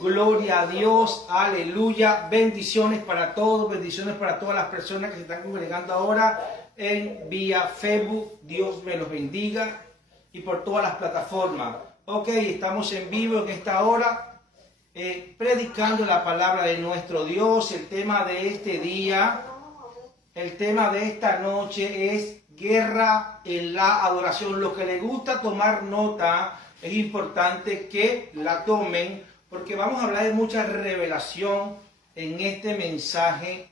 Gloria a Dios, aleluya, bendiciones para todos, bendiciones para todas las personas que se están congregando ahora en vía Facebook. Dios me los bendiga y por todas las plataformas. Ok, estamos en vivo en esta hora, predicando la palabra de nuestro Dios. El tema de este día, el tema de esta noche es guerra en la adoración. Lo que les gusta tomar nota, es importante que la tomen, porque vamos a hablar de mucha revelación en este mensaje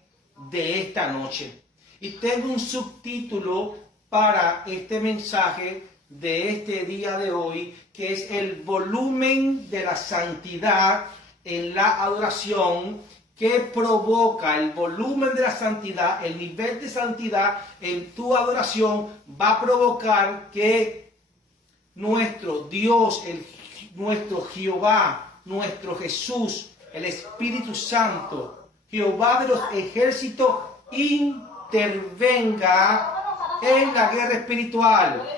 de esta noche. Y tengo un subtítulo para este mensaje de este día de hoy, que es el volumen de la santidad en la adoración, que provoca el volumen de la santidad, el nivel de santidad en tu adoración, va a provocar que nuestro Dios, nuestro Jehová, nuestro Jesús, el Espíritu Santo, Jehová de los ejércitos, intervenga en la guerra espiritual.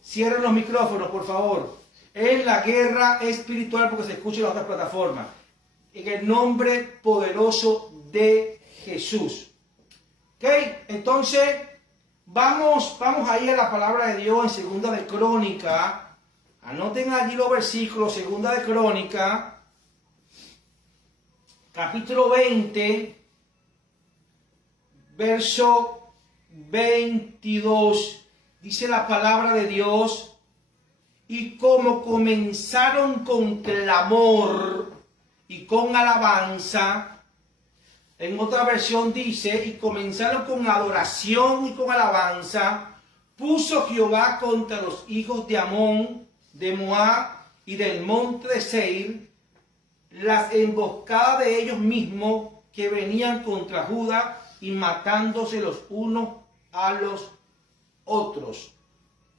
Cierren los micrófonos, por favor. En la guerra espiritual, porque se escucha en las otras plataformas. En el nombre poderoso de Jesús. ¿Ok? Entonces, vamos a ir a la palabra de Dios en Segunda de Crónica. Anoten allí los versículos. Segunda de Crónica, capítulo 20, verso 22. Dice la palabra de Dios: y como comenzaron con clamor y con alabanza. En otra versión dice: y comenzaron con adoración y con alabanza, puso Jehová contra los hijos de Amón, de Moab y del monte de Seir, las emboscadas de ellos mismos que venían contra Judá, y matándose los unos a los otros.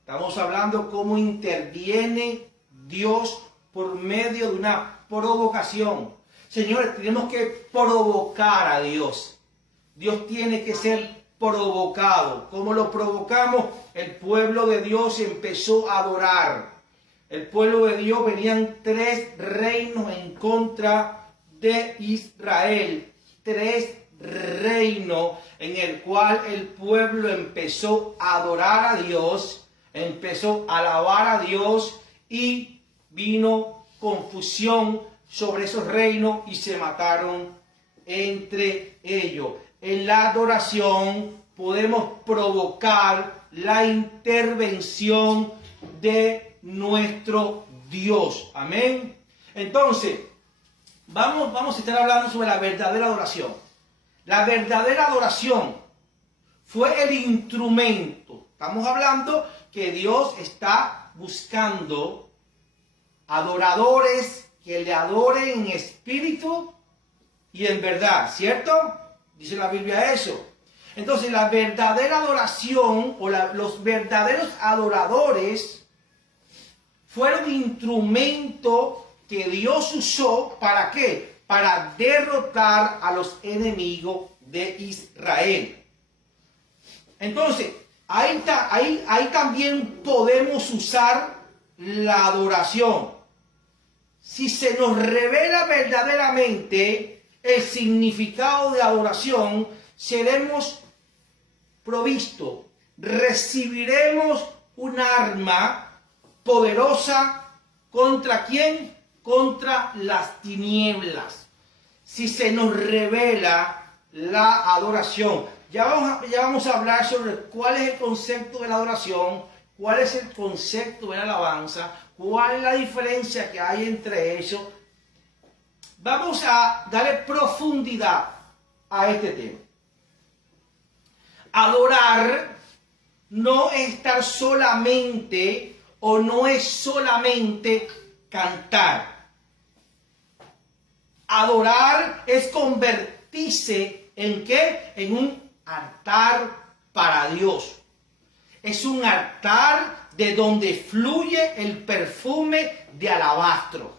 Estamos hablando cómo interviene Dios por medio de una provocación. Señores, tenemos que provocar a Dios. Dios tiene que ser provocado. ¿Cómo lo provocamos? El pueblo de Dios empezó a adorar. El pueblo de Dios, venían tres reinos en contra de Israel. Tres reinos en el cual el pueblo empezó a adorar a Dios, empezó a alabar a Dios, y vino confusión sobre esos reinos y se mataron entre ellos. En la adoración podemos provocar la intervención de nuestro Dios. Amén. Entonces, vamos a estar hablando sobre la verdadera adoración. La verdadera adoración fue el instrumento. Estamos hablando que Dios está buscando adoradores que le adoren en espíritu y en verdad, ¿cierto? Dice la Biblia eso. Entonces, la verdadera adoración o los verdaderos adoradores fueron instrumentos que Dios usó, ¿para qué? Para derrotar a los enemigos de Israel. Entonces, ahí también podemos usar la adoración. Si se nos revela verdaderamente el significado de adoración, seremos provistos, recibiremos un arma poderosa. ¿Contra quién? Contra las tinieblas. Si se nos revela la adoración. Ya vamos a hablar sobre cuál es el concepto de la adoración, cuál es el concepto de la alabanza, cuál es la diferencia que hay entre ellos. Vamos a darle profundidad a este tema. Adorar no es estar solamente, o no es solamente cantar. Adorar es convertirse ¿en qué? En un altar para Dios. Es un altar de donde fluye el perfume de alabastro.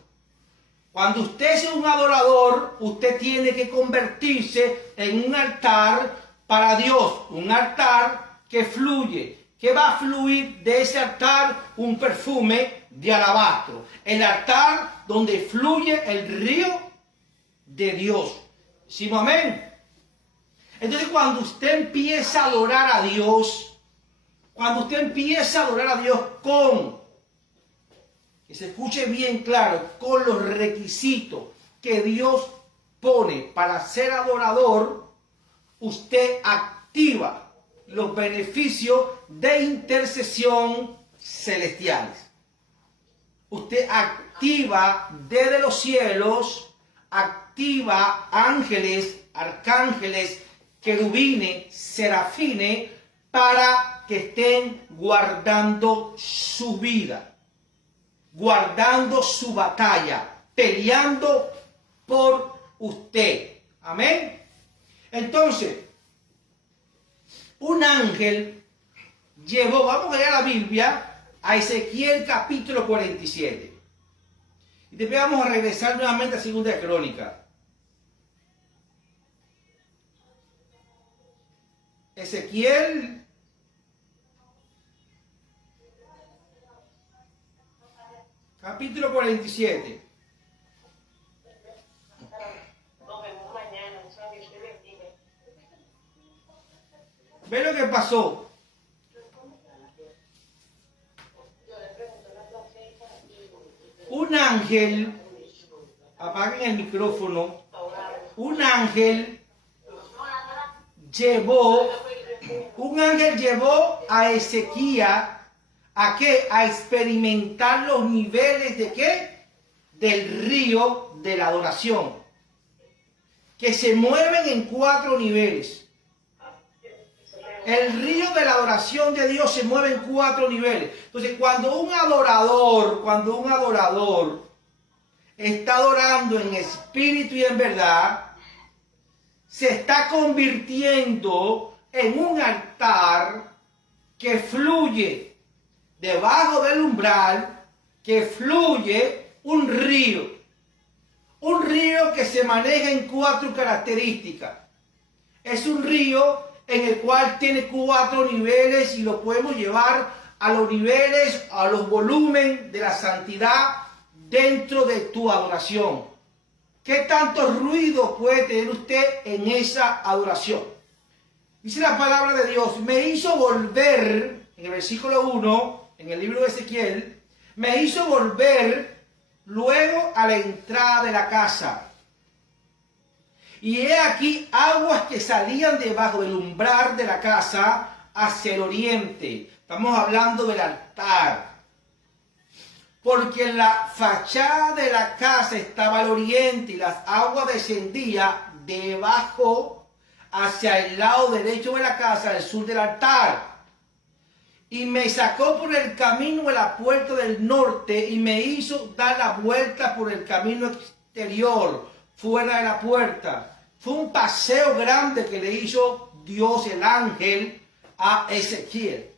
Cuando usted es un adorador, usted tiene que convertirse en un altar para Dios. Un altar que fluye. ¿Qué va a fluir de ese altar? Un perfume de alabastro. El altar donde fluye el río de Dios. ¿Decimos amén? Entonces cuando usted empieza a adorar a Dios, que se escuche bien claro, con los requisitos que Dios pone para ser adorador, usted activa los beneficios de intercesión celestiales. Usted activa desde los cielos, activa ángeles, arcángeles, querubines, serafines, para que estén guardando su vida, guardando su batalla, peleando por usted. Amén. Entonces, un ángel llevó, vamos a leer la Biblia, a Ezequiel capítulo 47. Y después vamos a regresar nuevamente a Segunda de Crónica. Ezequiel capítulo 47. Ve lo que pasó. Un ángel, apaguen el micrófono, un ángel llevó a Ezequías ¿a qué? A experimentar los niveles de ¿qué? Del río de la adoración, que se mueven en 4 niveles. El río de la adoración de Dios se mueve en 4 niveles. Entonces, cuando un adorador está adorando en espíritu y en verdad, se está convirtiendo en un altar que fluye debajo del umbral, que fluye un río que se maneja en 4 características. Es un río en el cual tiene 4 niveles y lo podemos llevar a los niveles, a los volúmenes de la santidad dentro de tu adoración. ¿Qué tanto ruido puede tener usted en esa adoración? Dice la palabra de Dios, me hizo volver, en el versículo 1, en el libro de Ezequiel, me hizo volver luego a la entrada de la casa. Y he aquí aguas que salían debajo del umbral de la casa hacia el oriente. Estamos hablando del altar. Porque la fachada de la casa estaba al oriente y las aguas descendían debajo hacia el lado derecho de la casa, al sur del altar. Y me sacó por el camino de la puerta del norte y me hizo dar la vuelta por el camino exterior, fuera de la puerta. Fue un paseo grande que le hizo Dios, el ángel, a Ezequiel.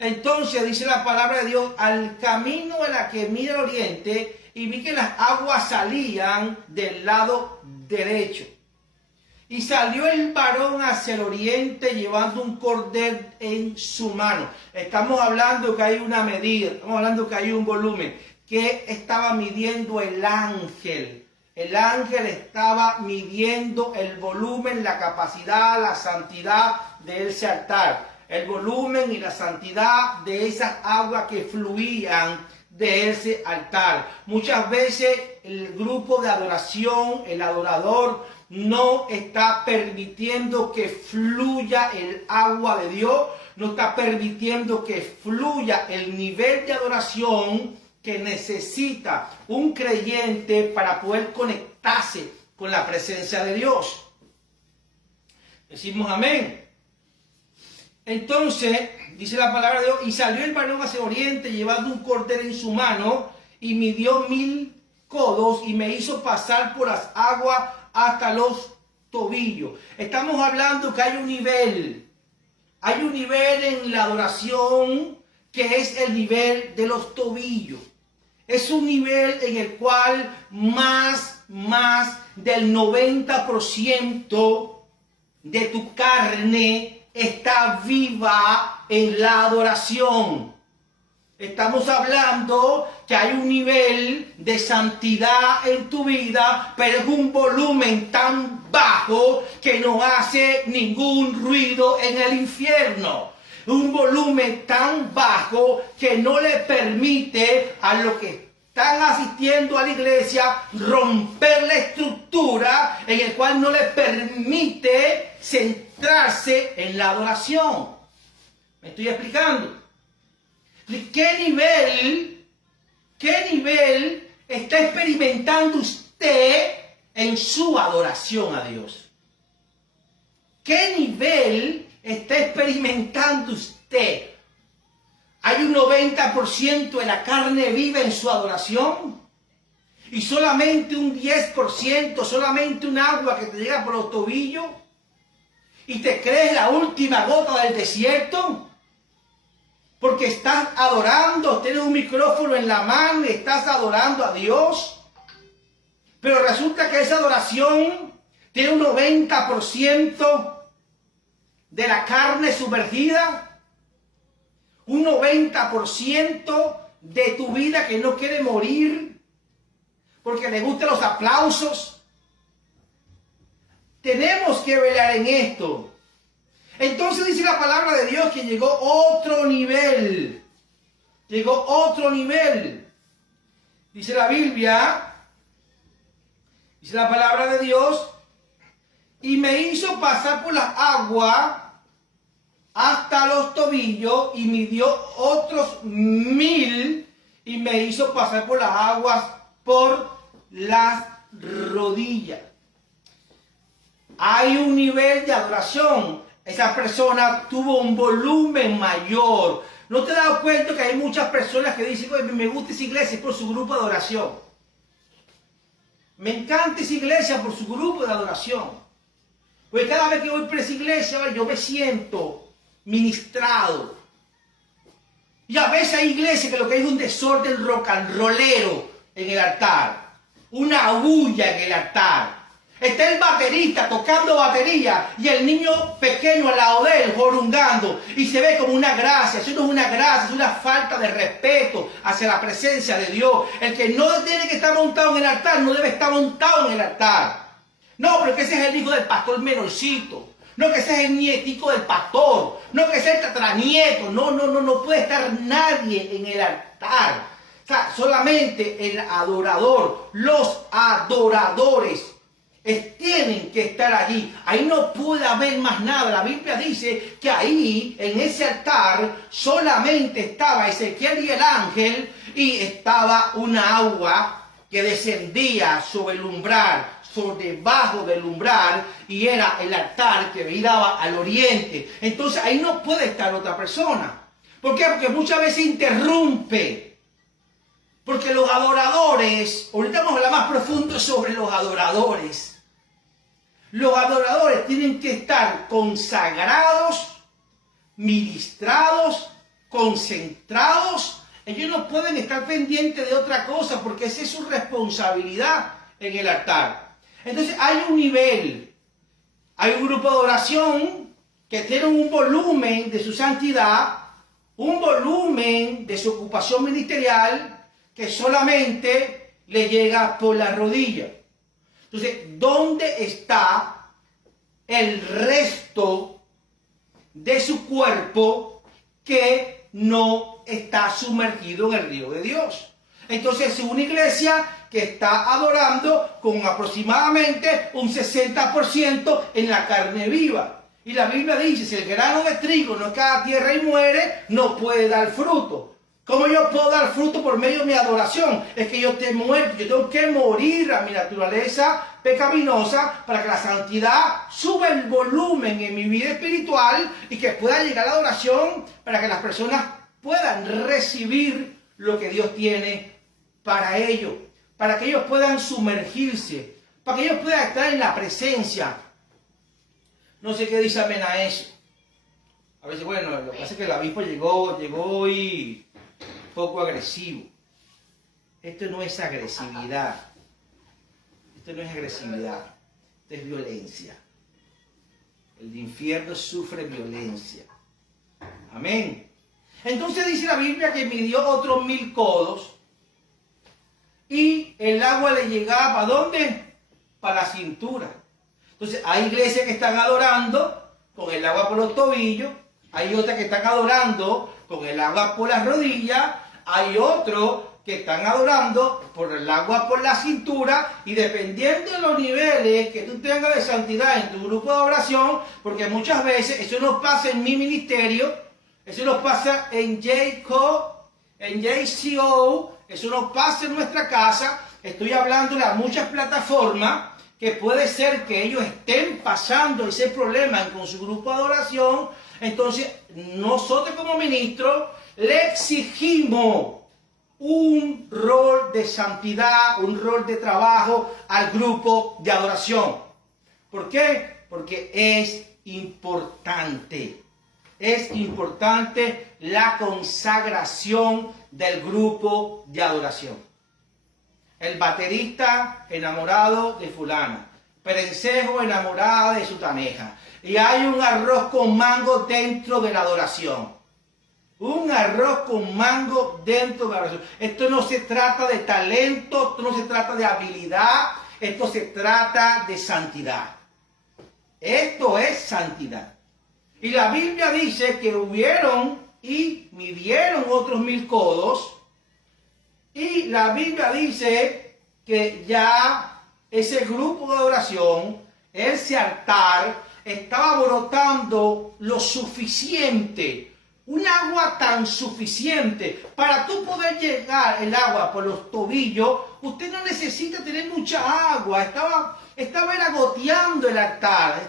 Entonces dice la palabra de Dios, al camino de la que mira al oriente, y vi que las aguas salían del lado derecho. Y salió el varón hacia el oriente llevando un cordel en su mano. Estamos hablando que hay una medida, estamos hablando que hay un volumen. Que estaba midiendo el ángel. El ángel estaba midiendo el volumen, la capacidad, la santidad de ese altar. El volumen y la santidad de esas aguas que fluían de ese altar. Muchas veces el grupo de adoración, el adorador, no está permitiendo que fluya el agua de Dios, no está permitiendo que fluya el nivel de adoración que necesita un creyente para poder conectarse con la presencia de Dios. Decimos amén. Entonces, dice la palabra de Dios, y salió el varón hacia oriente llevando un cordel en su mano y midió 1000 codos y me hizo pasar por las aguas hasta los tobillos. Estamos hablando que hay un nivel en la adoración que es el nivel de los tobillos. Es un nivel en el cual más del 90% de tu carne está viva en la adoración. Estamos hablando que hay un nivel de santidad en tu vida, pero es un volumen tan bajo que no hace ningún ruido en el infierno. Un volumen tan bajo que no le permite a los que están asistiendo a la iglesia romper la estructura, en el cual no le permite centrarse en la adoración. ¿Me estoy explicando? ¿Qué nivel está experimentando usted en su adoración a Dios? ¿Qué nivel está experimentando usted? ¿Hay un 90% de la carne viva en su adoración? ¿Y solamente un 10%, solamente un agua que te llega por los tobillos? ¿Y te crees la última gota del desierto? Porque estás adorando, tienes un micrófono en la mano y estás adorando a Dios. Pero resulta que esa adoración tiene un 90% de la carne sumergida. Un 90% de tu vida que no quiere morir porque le gustan los aplausos. Tenemos que velar en esto. Entonces dice la palabra de Dios que llegó otro nivel. Llegó otro nivel. Dice la Biblia, dice la palabra de Dios, y me hizo pasar por las aguas hasta los tobillos y midió otros 1000 y me hizo pasar por las aguas por las rodillas. Hay un nivel de adoración. Esa persona tuvo un volumen mayor. ¿No te has dado cuenta que hay muchas personas que dicen, oye, me gusta esa iglesia por su grupo de adoración? Me encanta esa iglesia por su grupo de adoración. Porque cada vez que voy por esa iglesia, yo me siento ministrado. Y a veces hay iglesias que lo que hay es un desorden rock and rollero en el altar. Una bulla en el altar. Está el baterista tocando batería y el niño pequeño al lado de él jorungando y se ve como una gracia. Eso no es una gracia, es una falta de respeto hacia la presencia de Dios. El que no tiene que estar montado en el altar no debe estar montado en el altar. No, pero que ese es el hijo del pastor menorcito. No, que ese es el nietico del pastor. No, que ese es el tataranieto. No puede estar nadie en el altar. O sea, solamente el adorador, los adoradores tienen que estar allí. Ahí no puede haber más nada. La Biblia dice que ahí, en ese altar, solamente estaba Ezequiel y el ángel, y estaba una agua que descendía sobre el umbral, por debajo del umbral, y era el altar que miraba al oriente. Entonces ahí no puede estar otra persona. ¿Por qué? Porque muchas veces interrumpe. Porque los adoradores, ahorita vamos a hablar más profundo sobre los adoradores. Los adoradores tienen que estar consagrados, ministrados, concentrados. Ellos no pueden estar pendientes de otra cosa porque esa es su responsabilidad en el altar. Entonces hay un nivel, hay un grupo de adoración que tiene un volumen de su santidad, un volumen de su ocupación ministerial que solamente le llega por la rodilla. Entonces, ¿dónde está el resto de su cuerpo que no está sumergido en el río de Dios? Entonces, es una iglesia que está adorando con aproximadamente un 60% en la carne viva. Y la Biblia dice, si el grano de trigo no cae a tierra y muere, no puede dar fruto. ¿Cómo yo puedo dar fruto por medio de mi adoración? Es que yo esté muerto, yo tengo que morir a mi naturaleza pecaminosa para que la santidad suba el volumen en mi vida espiritual y que pueda llegar la adoración para que las personas puedan recibir lo que Dios tiene para ellos, para que ellos puedan sumergirse, para que ellos puedan estar en la presencia. No sé qué dice amén a eso. A veces, bueno, lo que pasa es que el obispo llegó y poco agresivo. Esto no es agresividad. Esto no es agresividad. Esto es violencia. El infierno sufre violencia. Amén. Entonces dice la Biblia que midió otros 1000 codos y el agua le llegaba ¿para dónde? Para la cintura. Entonces hay iglesias que están adorando con el agua por los tobillos, hay otras que están adorando con el agua por las rodillas, hay otros que están adorando por el agua por la cintura, y dependiendo de los niveles que tú tengas de santidad en tu grupo de oración, porque muchas veces eso nos pasa en mi ministerio, eso nos pasa en JCO, eso nos pasa en nuestra casa. Estoy hablando de muchas plataformas que puede ser que ellos estén pasando ese problema con su grupo de adoración. Entonces nosotros como ministros le exigimos un rol de santidad, un rol de trabajo al grupo de adoración. ¿Por qué? Porque es importante la consagración del grupo de adoración. El baterista enamorado de fulana, perencejo enamorada de sutaneja, y hay un arroz con mango dentro de la adoración. Un arroz con mango dentro de la oración. Esto no se trata de talento, esto no se trata de habilidad, esto se trata de santidad. Esto es santidad. Y la Biblia dice que hubieron y midieron otros 1000 codos. Y la Biblia dice que ya ese grupo de oración, ese altar, estaba brotando lo suficiente. Un agua tan suficiente para tú poder llegar el agua por los tobillos. Usted no necesita tener mucha agua. Estaba goteando el altar.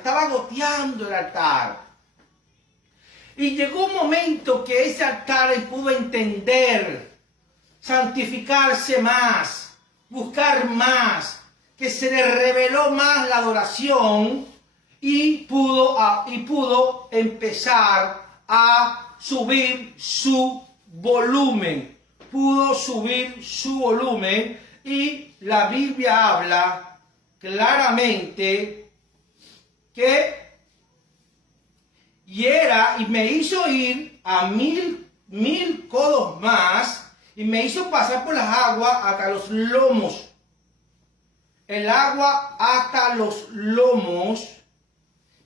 Y llegó un momento que ese altar pudo entender, santificarse más, buscar más, que se le reveló más la adoración y pudo empezar a subir su volumen. Y la Biblia habla claramente que y me hizo ir a 1000 codos más, y me hizo pasar por las aguas hasta los lomos. El agua hasta los lomos.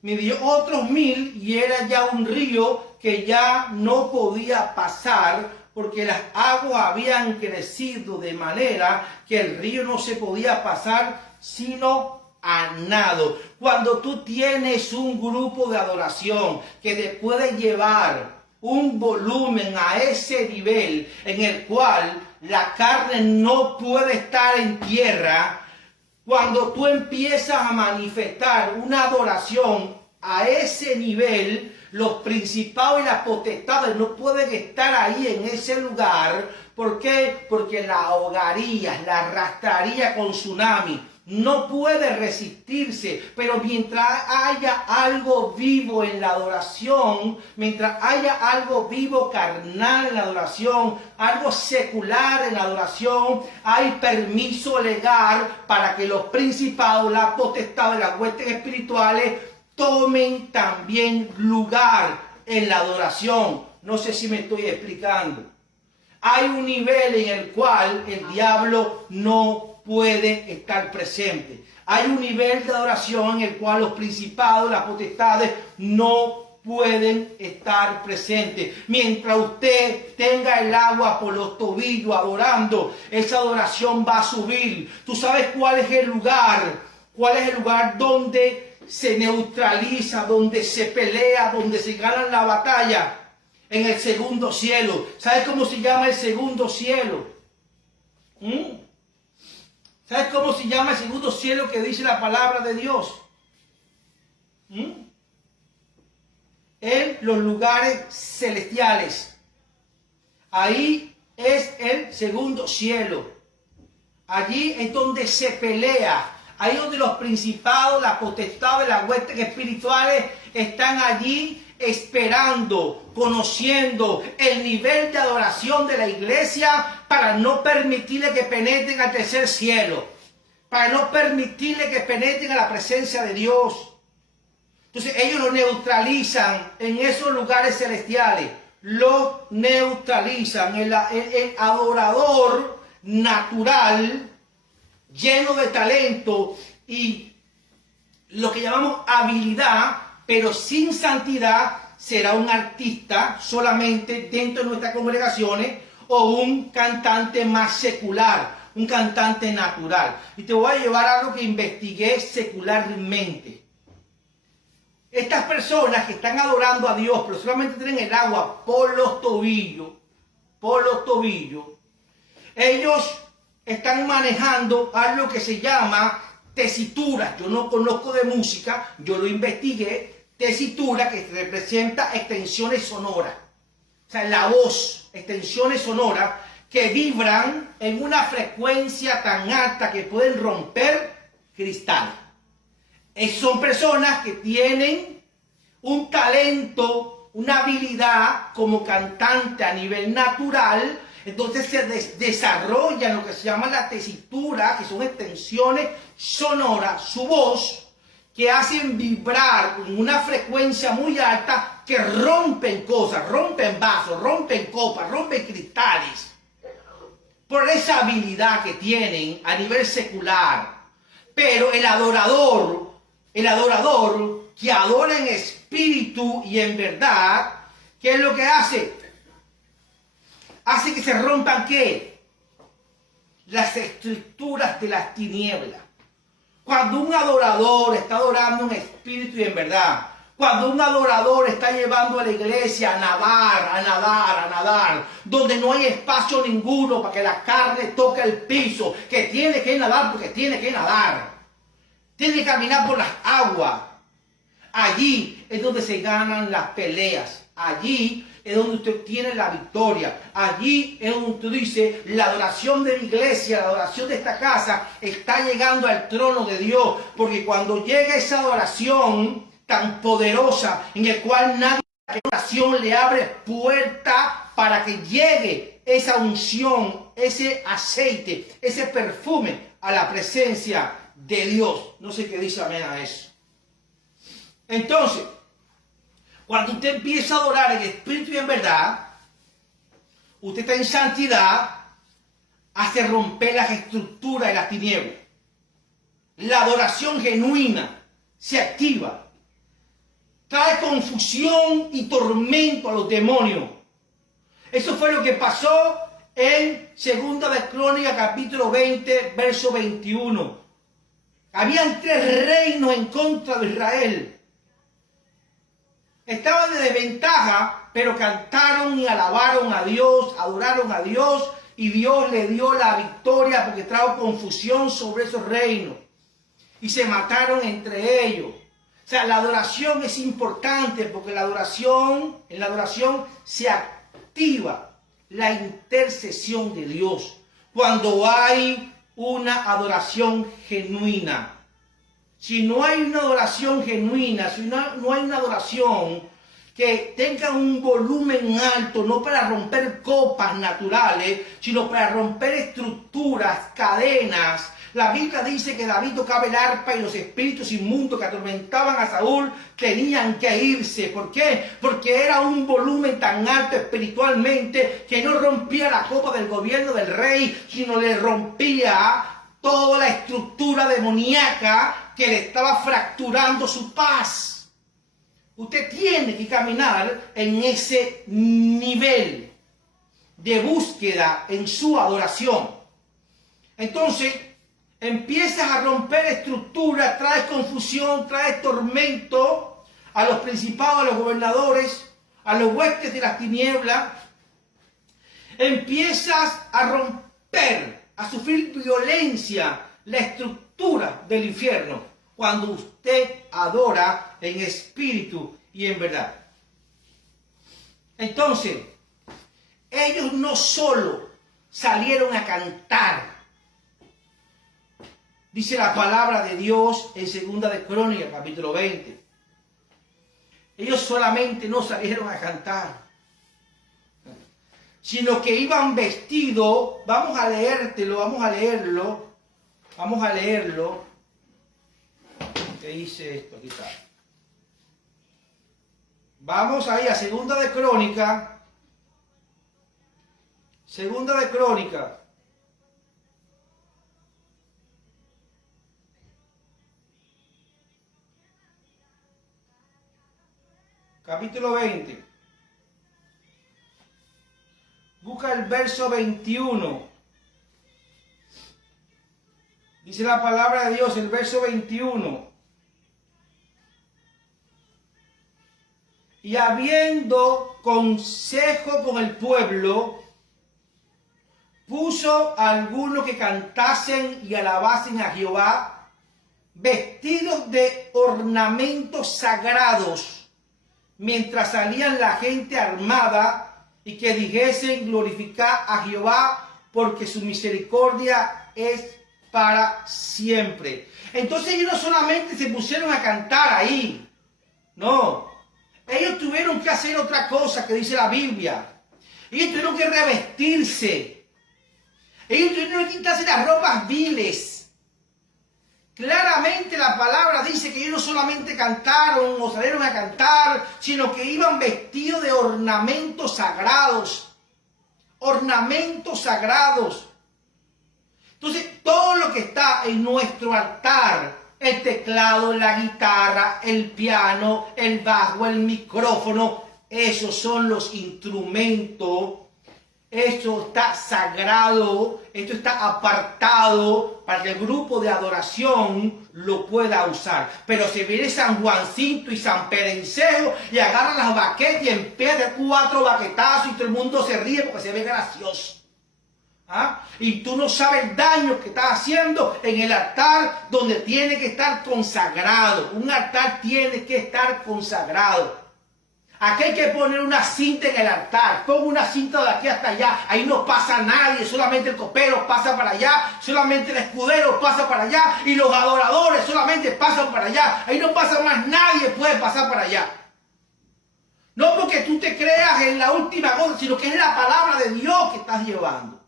Me dio otros 1000 y era ya un río que ya no podía pasar porque las aguas habían crecido de manera que el río no se podía pasar sino a nado. Cuando tú tienes un grupo de adoración que te puede llevar un volumen a ese nivel en el cual la carne no puede estar en tierra, cuando tú empiezas a manifestar una adoración a ese nivel, los principados y las potestades no pueden estar ahí en ese lugar. ¿Por qué? Porque la ahogaría, la arrastraría con tsunami. No puede resistirse, pero mientras haya algo vivo en la adoración, mientras haya algo vivo carnal en la adoración, algo secular en la adoración, hay permiso legal para que los principados, las potestades, las huestes espirituales tomen también lugar en la adoración. No sé si me estoy explicando. Hay un nivel en el cual el diablo no puede estar presente. Hay un nivel de adoración en el cual los principados, las potestades no pueden estar presentes. Mientras usted tenga el agua por los tobillos adorando, esa adoración va a subir. ¿Tú sabes cuál es el lugar? ¿Cuál es el lugar donde se neutraliza, donde se pelea, donde se gana la batalla? En el segundo cielo. ¿Sabes cómo se llama el segundo cielo? ¿Sabes cómo se llama el segundo cielo que dice la palabra de Dios? En los lugares celestiales. Ahí es el segundo cielo. Allí es donde se pelea. Ahí donde los principados, las potestades, las huestes espirituales están allí esperando, conociendo el nivel de adoración de la iglesia para no permitirle que penetren al tercer cielo, para no permitirle que penetren a la presencia de Dios. Entonces ellos lo neutralizan en esos lugares celestiales. lo neutralizan. El adorador natural, lleno de talento y lo que llamamos habilidad, pero sin santidad, será un artista solamente dentro de nuestras congregaciones o un cantante más secular, un cantante natural. Y te voy a llevar a algo que investigué secularmente. Estas personas que están adorando a Dios, pero solamente tienen el agua por los tobillos, ellos están manejando algo que se llama tesitura. Yo no conozco de música, yo lo investigué. Tesitura, que representa extensiones sonoras. O sea, la voz, extensiones sonoras que vibran en una frecuencia tan alta que pueden romper cristal. Son personas que tienen un talento, una habilidad como cantante a nivel natural. Entonces se desarrolla lo que se llama la tesitura, que son extensiones sonoras, su voz, que hacen vibrar con una frecuencia muy alta, que rompen cosas, rompen vasos, rompen copas, rompen cristales, por esa habilidad que tienen a nivel secular. Pero el adorador que adora en espíritu y en verdad, ¿qué es lo que hace? Hace que se rompan, ¿qué? Las estructuras de las tinieblas. Cuando un adorador está adorando en espíritu y en verdad, cuando un adorador está llevando a la iglesia a nadar, donde no hay espacio ninguno para que la carne toque el piso, que tiene que nadar porque tiene que nadar, tiene que caminar por las aguas, allí es donde se ganan las peleas, allí es donde usted tiene la victoria. Allí es donde usted dice, la adoración de la iglesia, la adoración de esta casa está llegando al trono de Dios. Porque cuando llega esa adoración tan poderosa, en el cual nadie, la adoración le abre puerta para que llegue esa unción, ese aceite, ese perfume a la presencia de Dios. No sé qué dice amén a eso. Entonces, cuando usted empieza a adorar en espíritu y en verdad, usted está en santidad, hace romper las estructuras de las tinieblas. La adoración genuina se activa, trae confusión y tormento a los demonios. Eso fue lo que pasó en 2 de Crónicas, capítulo 20, verso 21. Habían 3 reinos en contra de Israel. Estaban de desventaja, pero cantaron y alabaron a Dios, adoraron a Dios, y Dios le dio la victoria porque trajo confusión sobre esos reinos. Y se mataron entre ellos. O sea, la adoración es importante porque en la adoración se activa la intercesión de Dios. Cuando hay una adoración genuina. Si no hay una adoración genuina, si no hay una adoración que tenga un volumen alto, no para romper copas naturales, sino para romper estructuras, cadenas. La Biblia dice que David tocaba el arpa y los espíritus inmundos que atormentaban a Saúl tenían que irse. ¿Por qué? Porque era un volumen tan alto espiritualmente que no rompía la copa del gobierno del rey, sino le rompía toda la estructura demoníaca que le estaba fracturando su paz. Usted tiene que caminar en ese nivel de búsqueda en su adoración. Entonces, empiezas a romper estructuras, traes confusión, traes tormento a los principados, a los gobernadores, a los huestes de las tinieblas. Empiezas a romper, a sufrir violencia, la estructura del infierno, cuando usted adora en espíritu y en verdad. Entonces, ellos no solo salieron a cantar, dice la palabra de Dios en 2 de Crónicas, capítulo 20. Ellos solamente no salieron a cantar, sino que iban vestidos. Vamos a leerlo. ¿Qué dice esto? Aquí está. Vamos ahí a 2 de Crónicas, Segunda de Crónicas. Capítulo 20. Busca el verso 21. Dice la palabra de Dios, el verso 21. Y habiendo consejo con el pueblo, puso a algunos que cantasen y alabasen a Jehová, vestidos de ornamentos sagrados, mientras salían la gente armada, y que dijesen: glorificad a Jehová, porque su misericordia es para siempre. Entonces ellos no solamente se pusieron a cantar ahí, no, ellos tuvieron que hacer otra cosa que dice la Biblia. Ellos tuvieron que revestirse, ellos tuvieron que quitarse las ropas viles. Claramente la palabra dice que ellos no solamente cantaron o salieron a cantar, sino que iban vestidos de ornamentos sagrados. Ornamentos sagrados. Entonces, todo lo que está en nuestro altar, el teclado, la guitarra, el piano, el bajo, el micrófono, esos son los instrumentos. Esto está sagrado, esto está apartado para que el grupo de adoración lo pueda usar. Pero si viene San Juancito y San Perencejo y agarran las baquetas y empiezan 4 baquetazos y todo el mundo se ríe porque se ve gracioso. ¿Ah? Y tú no sabes el daño que estás haciendo en el altar donde tiene que estar consagrado. Un altar tiene que estar consagrado. Aquí hay que poner una cinta en el altar. Pongo una cinta de aquí hasta allá. Ahí no pasa nadie. Solamente el copero pasa para allá. Solamente el escudero pasa para allá. Y los adoradores solamente pasan para allá. Ahí no pasa más nadie. Puede pasar para allá. No porque tú te creas en la última cosa, sino que es la palabra de Dios que estás llevando.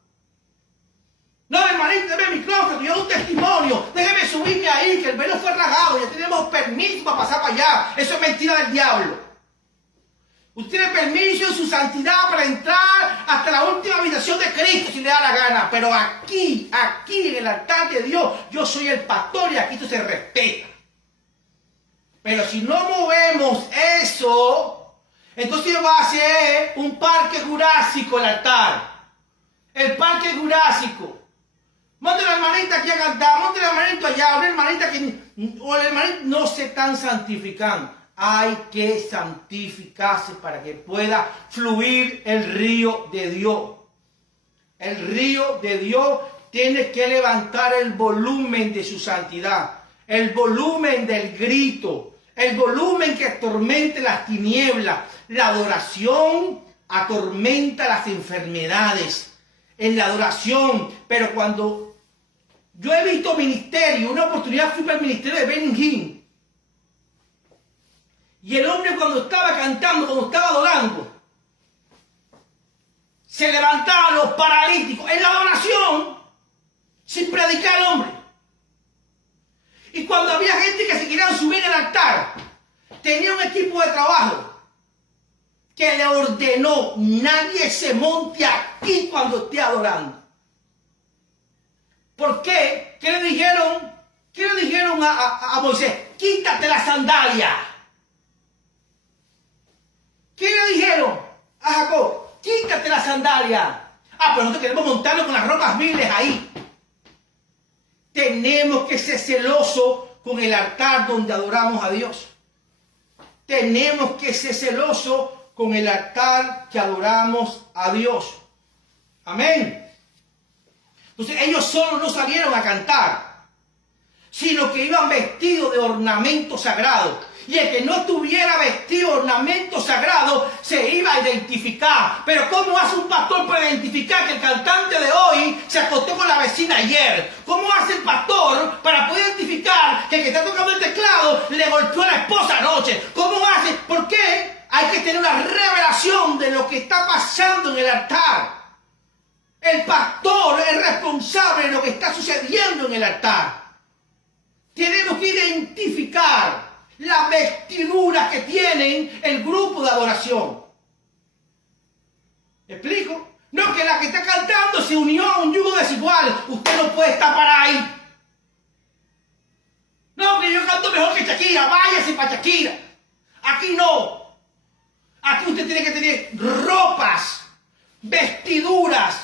No, hermanito, déjeme el micrófono, yo doy un testimonio. Déjeme subirme ahí, que el velo fue rasgado. Ya tenemos permiso para pasar para allá. Eso es mentira del diablo. Usted tiene permiso en su santidad para entrar hasta la última habitación de Cristo si le da la gana. Pero aquí en el altar de Dios, yo soy el pastor y aquí esto se respeta. Pero si no movemos eso, entonces va a ser un parque jurásico el altar. El parque jurásico. Monte la hermanita aquí a cantar, monte la hermanita allá, una hermanita que o el hermanito no se están santificando. Hay que santificarse para que pueda fluir el río de Dios. El río de Dios tiene que levantar el volumen de su santidad, el volumen del grito, el volumen que atormente las tinieblas. La adoración atormenta las enfermedades. En la adoración, pero cuando yo he visto ministerio, una oportunidad fui para el ministerio de Benny Hinn. Y el hombre cuando estaba cantando, cuando estaba adorando, se levantaban los paralíticos en la adoración, sin predicar al hombre. Y cuando había gente que se querían subir al altar, tenía un equipo de trabajo que le ordenó: nadie se monte aquí cuando esté adorando. ¿Por qué? ¿Qué le dijeron? ¿Qué le dijeron a Moisés? Quítate la sandalia. ¿Qué le dijeron a Jacob? Quítate la sandalia. Pero nosotros queremos montarlo con las ropas viles ahí. Tenemos que ser celosos con el altar donde adoramos a Dios. Tenemos que ser celosos con el altar que adoramos a Dios. Amén. Entonces ellos solo no salieron a cantar, sino que iban vestidos de ornamentos sagrados. Y el que no estuviera vestido de ornamento sagrado se iba a identificar. Pero ¿cómo hace un pastor para identificar que el cantante de hoy se acostó con la vecina ayer? ¿Cómo hace el pastor para poder identificar que el que está tocando el teclado le golpeó a la esposa anoche? ¿Cómo hace? ¿Por qué? Hay que tener una revelación de lo que está pasando en el altar. El pastor es responsable de lo que está sucediendo en el altar. Tenemos que identificar las vestiduras que tienen el grupo de adoración. ¿Me explico? No, que la que está cantando se unió a un yugo desigual. Usted no puede estar para ahí. No, que yo canto mejor que Shakira. Váyase para Shakira. Aquí no. Aquí usted tiene que tener ropas, vestiduras,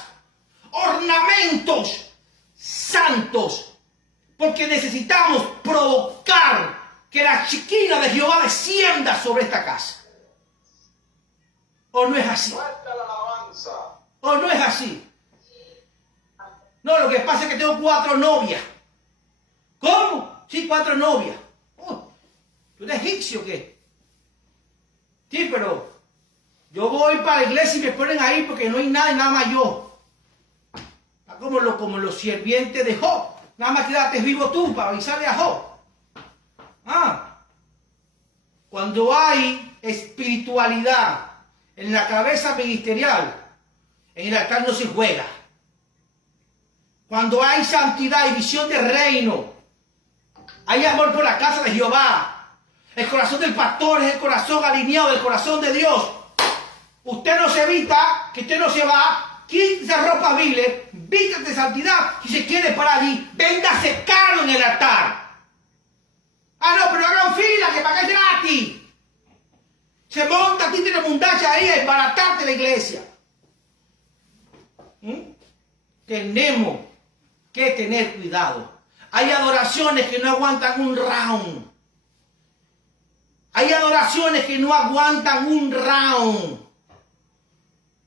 ornamentos santos. Porque necesitamos provocar que la Shekinah de Jehová descienda sobre esta casa. ¿O no es así? ¿O no es así? No, lo que pasa es que tengo 4 novias. ¿Cómo? Sí, 4 novias. Oh, ¿tú eres egipcio o qué? Sí, pero yo voy para la iglesia y me ponen ahí porque no hay nada y nada más yo. Como los sirvientes de Job. Nada más quédate vivo tú para avisarle a Job. Cuando hay espiritualidad en la cabeza ministerial, en el altar no se juega. Cuando hay santidad y visión del reino, hay amor por la casa de Jehová. El corazón del pastor es el corazón alineado del corazón de Dios. Usted no se evita, que usted no se va, quite esa ropa vil, vístase de santidad. Si se quiere para allí, véndase caro en el altar. No, pero hagan fila, que pagues gratis. Se monta a ti de mundacha ahí a embaratarte la iglesia. Tenemos que tener cuidado. Hay adoraciones que no aguantan un round. Hay adoraciones que no aguantan un round.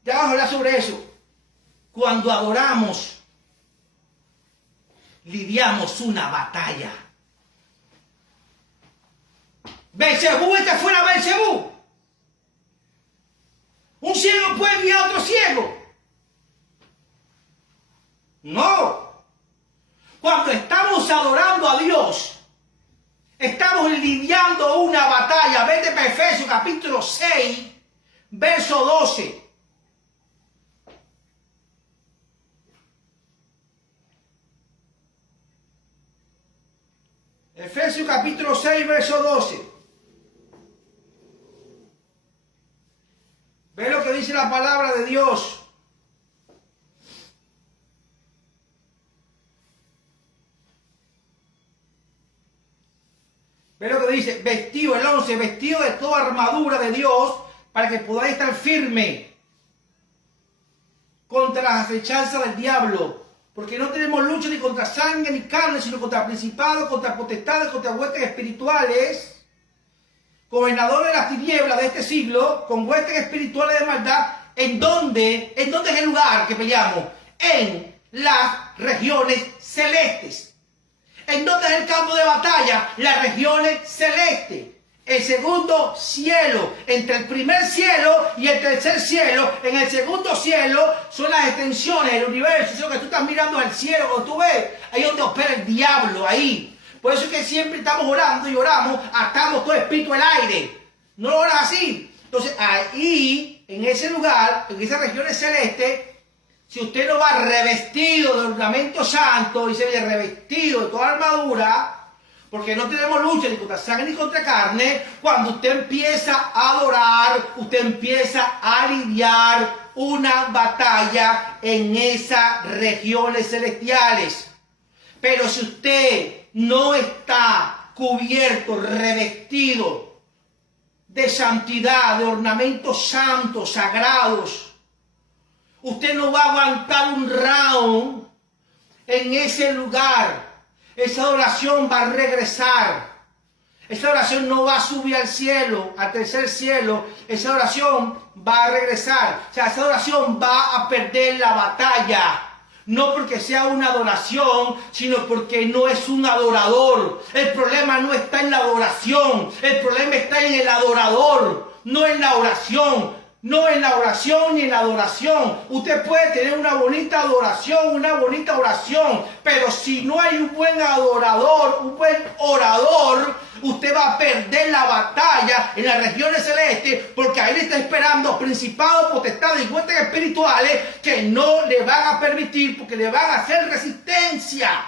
Ya vamos a hablar sobre eso. Cuando adoramos, lidiamos una batalla. Belzebú está fuera de Belzebú. ¿Un ciego puede guiar a otro ciego? No. Cuando estamos adorando a Dios, estamos lidiando una batalla. Vete para Efesios capítulo 6, verso 12. Efesios capítulo 6, verso 12. Ve lo que dice la palabra de Dios. Ve lo que dice, vestido, el 11, vestido de toda armadura de Dios para que podáis estar firme contra las acechanzas del diablo. Porque no tenemos lucha ni contra sangre ni carne, sino contra principados, contra potestades, contra huestes espirituales, gobernadores de las tinieblas de este siglo, con huestes espirituales de maldad. ¿En dónde es el lugar que peleamos? En las regiones celestes. ¿En dónde es el campo de batalla? Las regiones celestes. El segundo cielo, entre el primer cielo y el tercer cielo. En el segundo cielo son las extensiones del universo. Eso que tú estás mirando al cielo, cuando tú ves, ahí es donde opera el diablo, ahí. Por eso es que siempre estamos orando y oramos, atamos todo espíritu al aire. No lo oras así. Entonces ahí, en ese lugar, en esas regiones celestes, si usted no va revestido de ornamento santo, y se ve revestido de toda armadura, porque no tenemos lucha ni contra sangre ni contra carne, cuando usted empieza a adorar, usted empieza a lidiar una batalla en esas regiones celestiales. Pero si usted no está cubierto, revestido de santidad, de ornamentos santos, sagrados, usted no va a aguantar un round en ese lugar. Esa adoración va a regresar. Esa oración no va a subir al cielo, al tercer cielo. Esa oración va a regresar. O sea, esa oración va a perder la batalla. No porque sea una adoración, sino porque no es un adorador. El problema no está en la adoración. El problema está en el adorador, no en la oración. No en la oración ni en la adoración. Usted puede tener una bonita adoración, una bonita oración, pero si no hay un buen adorador, un buen orador, usted va a perder la batalla en las regiones celestes, porque ahí le está esperando principados, potestades y huestes espirituales que no le van a permitir, porque le van a hacer resistencia.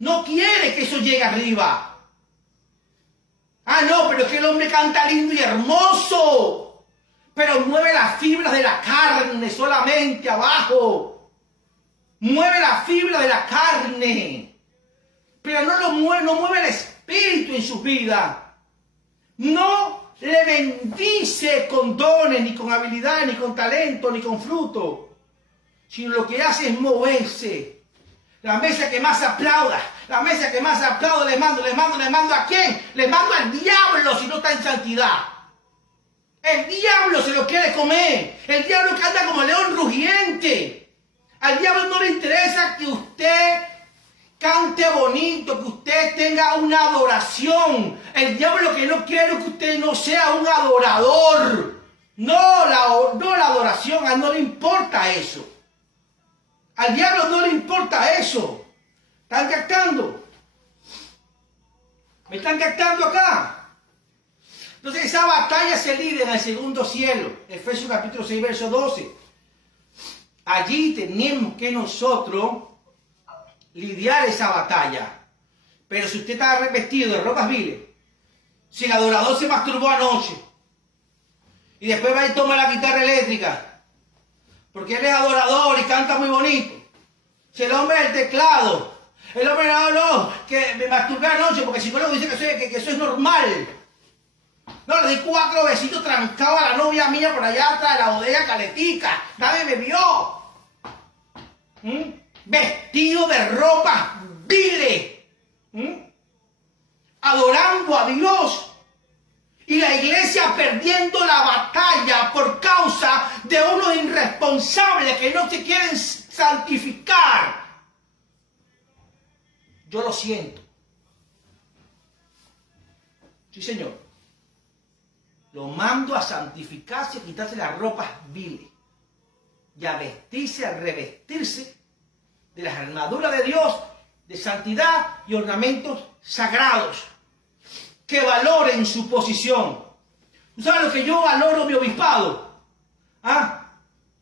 No quiere que eso llegue arriba. No, pero es que el hombre canta lindo y hermoso. pero mueve las fibras de la carne solamente abajo. Mueve las fibras de la carne, pero no mueve el espíritu en su vida. No le bendice con dones, ni con habilidades, ni con talento, ni con fruto, sino lo que hace es moverse. La mesa que más aplauda, la mesa que más aplauda, le mando ¿a quién? Le mando al diablo si no está en santidad. El diablo se lo quiere comer. El diablo que anda como león rugiente. Al diablo no le interesa que usted cante bonito, que usted tenga una adoración. El diablo lo que no quiere es que usted no sea un adorador. No la adoración, a él no le importa eso. Al diablo no le importa eso. ¿Están captando? ¿Me están captando acá? Entonces esa batalla se lidia en el segundo cielo. Efesios capítulo 6, verso 12. Allí tenemos que nosotros lidiar esa batalla. Pero si usted está revestido de ropas viles, si el adorador se masturbó anoche y después va y toma la guitarra eléctrica porque él es adorador y canta muy bonito, si el hombre del teclado, el hombre no, que me masturbé anoche porque el psicólogo dice que eso es normal. No, le di 4 besitos trancados a la novia mía por allá atrás de la bodega caletica. Nadie me vio. Vestido de ropa viles. Adorando a Dios. Y la iglesia perdiendo la batalla por causa de unos irresponsables que no se quieren santificar. Yo lo siento. Sí, Señor. Lo mando a santificarse y a quitarse las ropas viles. Y a vestirse, a revestirse de las armaduras de Dios, de santidad y ornamentos sagrados. Que valoren su posición. ¿Tú sabes lo que yo valoro mi obispado?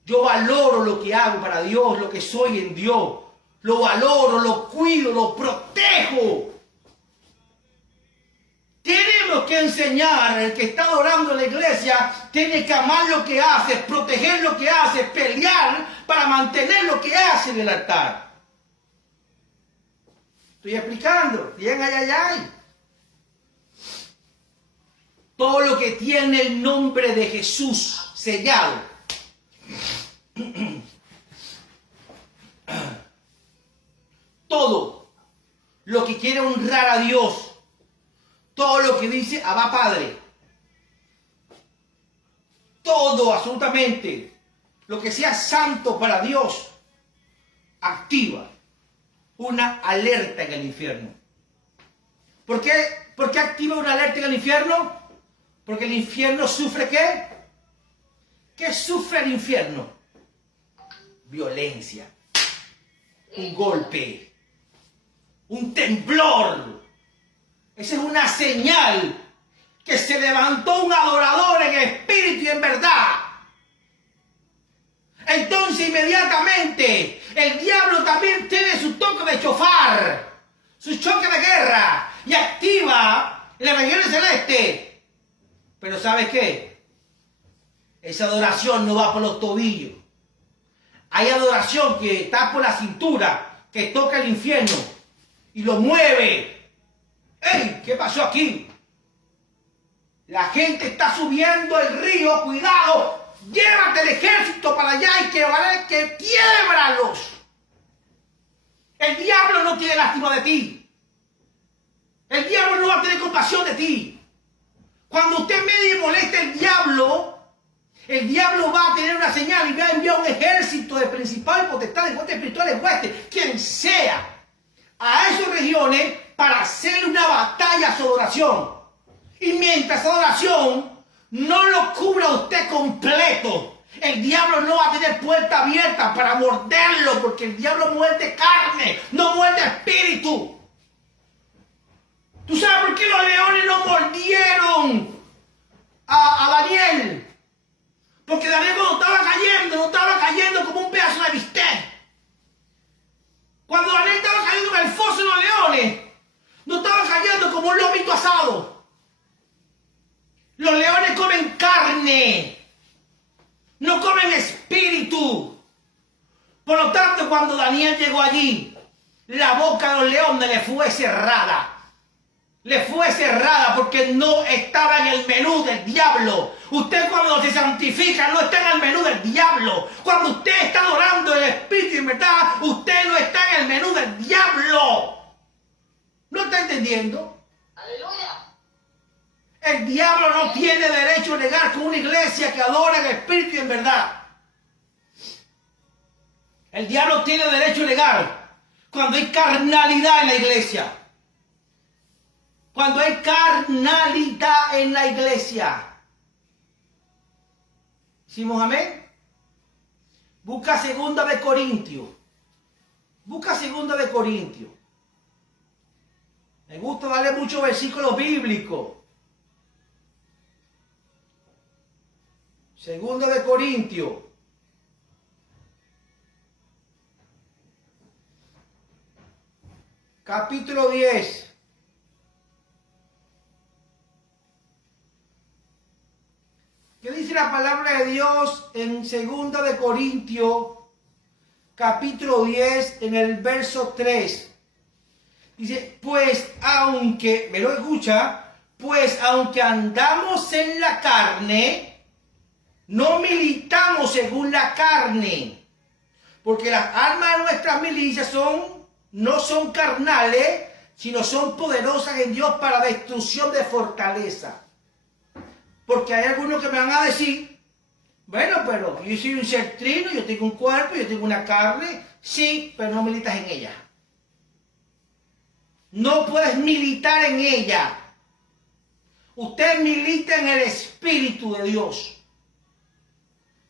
Yo valoro lo que hago para Dios, lo que soy en Dios. Lo valoro, lo cuido, lo protejo. Tenemos que enseñar, el que está adorando en la iglesia tiene que amar lo que hace, proteger lo que hace, pelear para mantener lo que hace en el altar. Estoy explicando, bien, ay. Todo lo que tiene el nombre de Jesús sellado. Todo lo que quiere honrar a Dios. Todo lo que dice Abba Padre. Todo, absolutamente. Lo que sea santo para Dios. Activa una alerta en el infierno. ¿Por qué activa una alerta en el infierno? Porque el infierno sufre ¿qué? ¿Qué sufre el infierno? Violencia. Un golpe. Un temblor. Esa es una señal que se levantó un adorador en espíritu y en verdad. Entonces inmediatamente el diablo también tiene su toque de chofar, su choque de guerra y activa la región celeste. Pero ¿sabes qué? Esa adoración no va por los tobillos. Hay adoración que está por la cintura, que toca el infierno y lo mueve. ¡Ey! ¿Qué pasó aquí? La gente está subiendo el río, cuidado. Llévate el ejército para allá y que quiébralos. El diablo no tiene lástima de ti. El diablo no va a tener compasión de ti. Cuando usted medio molesta el diablo va a tener una señal y va a enviar un ejército de principales potestades, huestes espirituales, huestes, quien sea, a esas regiones para hacer una batalla a su adoración. Y mientras esa adoración no lo cubra usted completo, el diablo no va a tener puerta abierta para morderlo, porque el diablo muerde carne, no muerde espíritu. ¿Tú sabes por qué los leones no mordieron a Daniel? Porque Daniel cuando no estaba cayendo como un pedazo de bistec. Cuando Daniel estaba cayendo en el foso de los leones, no estaba cayendo como un lomito asado. Los leones comen carne. no comen espíritu. Por lo tanto, cuando Daniel llegó allí, la boca de los leones le fue cerrada. Le fue cerrada porque no estaba en el menú del diablo. Usted cuando se santifica no está en el menú del diablo. Cuando usted está adorando el Espíritu en verdad, usted no está en el menú del diablo. ¿No está entendiendo? Aleluya. El diablo no tiene derecho a negar con una iglesia que adora el Espíritu en verdad. El diablo tiene derecho a negar cuando hay carnalidad en la iglesia. Cuando hay carnalidad en la iglesia. ¿Hicimos amén? Busca 2 de Corintios. Busca 2 de Corintios. Me gusta darle muchos versículos bíblicos. 2 de Corintios. Capítulo 10. ¿Qué dice la palabra de Dios en 2 de Corintios, capítulo 10, en el verso 3? Dice, pues aunque, ¿me lo escucha? Pues aunque andamos en la carne, no militamos según la carne. Porque las armas de nuestras milicias no son carnales, sino son poderosas en Dios para destrucción de fortaleza. Porque hay algunos que me van a decir, bueno, pero yo soy un ser trino, yo tengo un cuerpo, yo tengo una carne. Sí, pero no militas en ella. No puedes militar en ella. Usted milita en el Espíritu de Dios.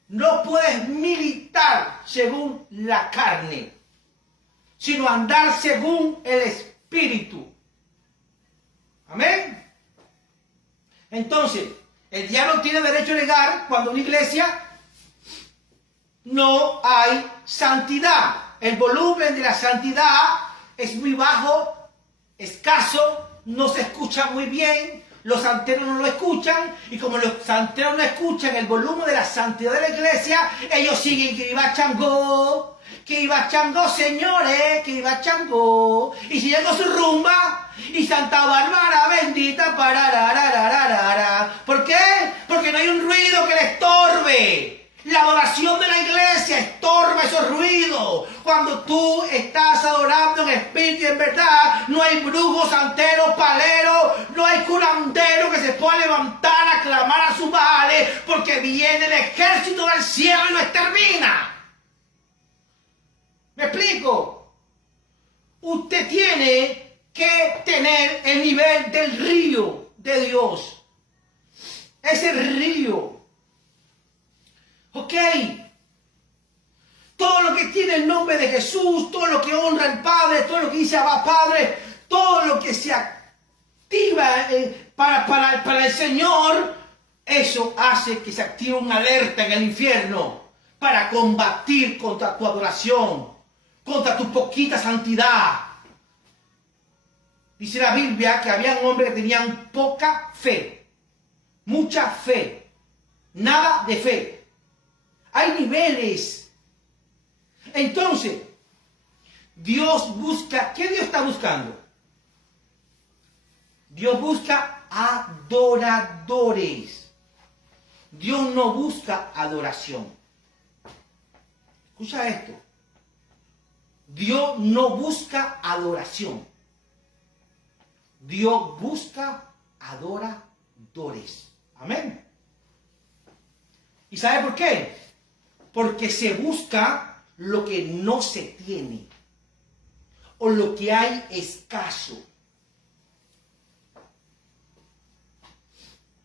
No puedes militar según la carne, sino andar según el Espíritu. Amén. Entonces, el diablo tiene derecho a negar cuando en una iglesia no hay santidad. El volumen de la santidad es muy bajo, escaso, no se escucha muy bien, los santeros no lo escuchan, y como los santeros no escuchan el volumen de la santidad de la iglesia, ellos siguen que iba Changó, señores, que iba Changó, y siguen con su rumba, y Santa Bárbara bendita, parararararara. ¿Por qué? Porque no hay un ruido que le estorbe. La adoración de la iglesia estorba esos ruidos. Cuando tú estás adorando en espíritu y en verdad, no hay brujo, santero, palero, no hay curandero que se pueda levantar a clamar a sus baales, porque viene el ejército del cielo y lo extermina. ¿Me explico? Usted tiene que tener el nivel del río de Dios. Ese río. Ok, todo lo que tiene el nombre de Jesús, todo lo que honra al Padre, todo lo que dice Abba Padre, todo lo que se activa para el Señor, eso hace que se active una alerta en el infierno para combatir contra tu adoración, contra tu poquita santidad. Dice la Biblia que había hombres que tenían poca fe, mucha fe, nada de fe. Hay niveles. Entonces, Dios busca, ¿qué Dios está buscando? Dios busca adoradores. Dios no busca adoración. Escucha esto. Dios no busca adoración. Dios busca adoradores. Amén. ¿Y sabe por qué? Porque se busca lo que no se tiene o lo que hay escaso.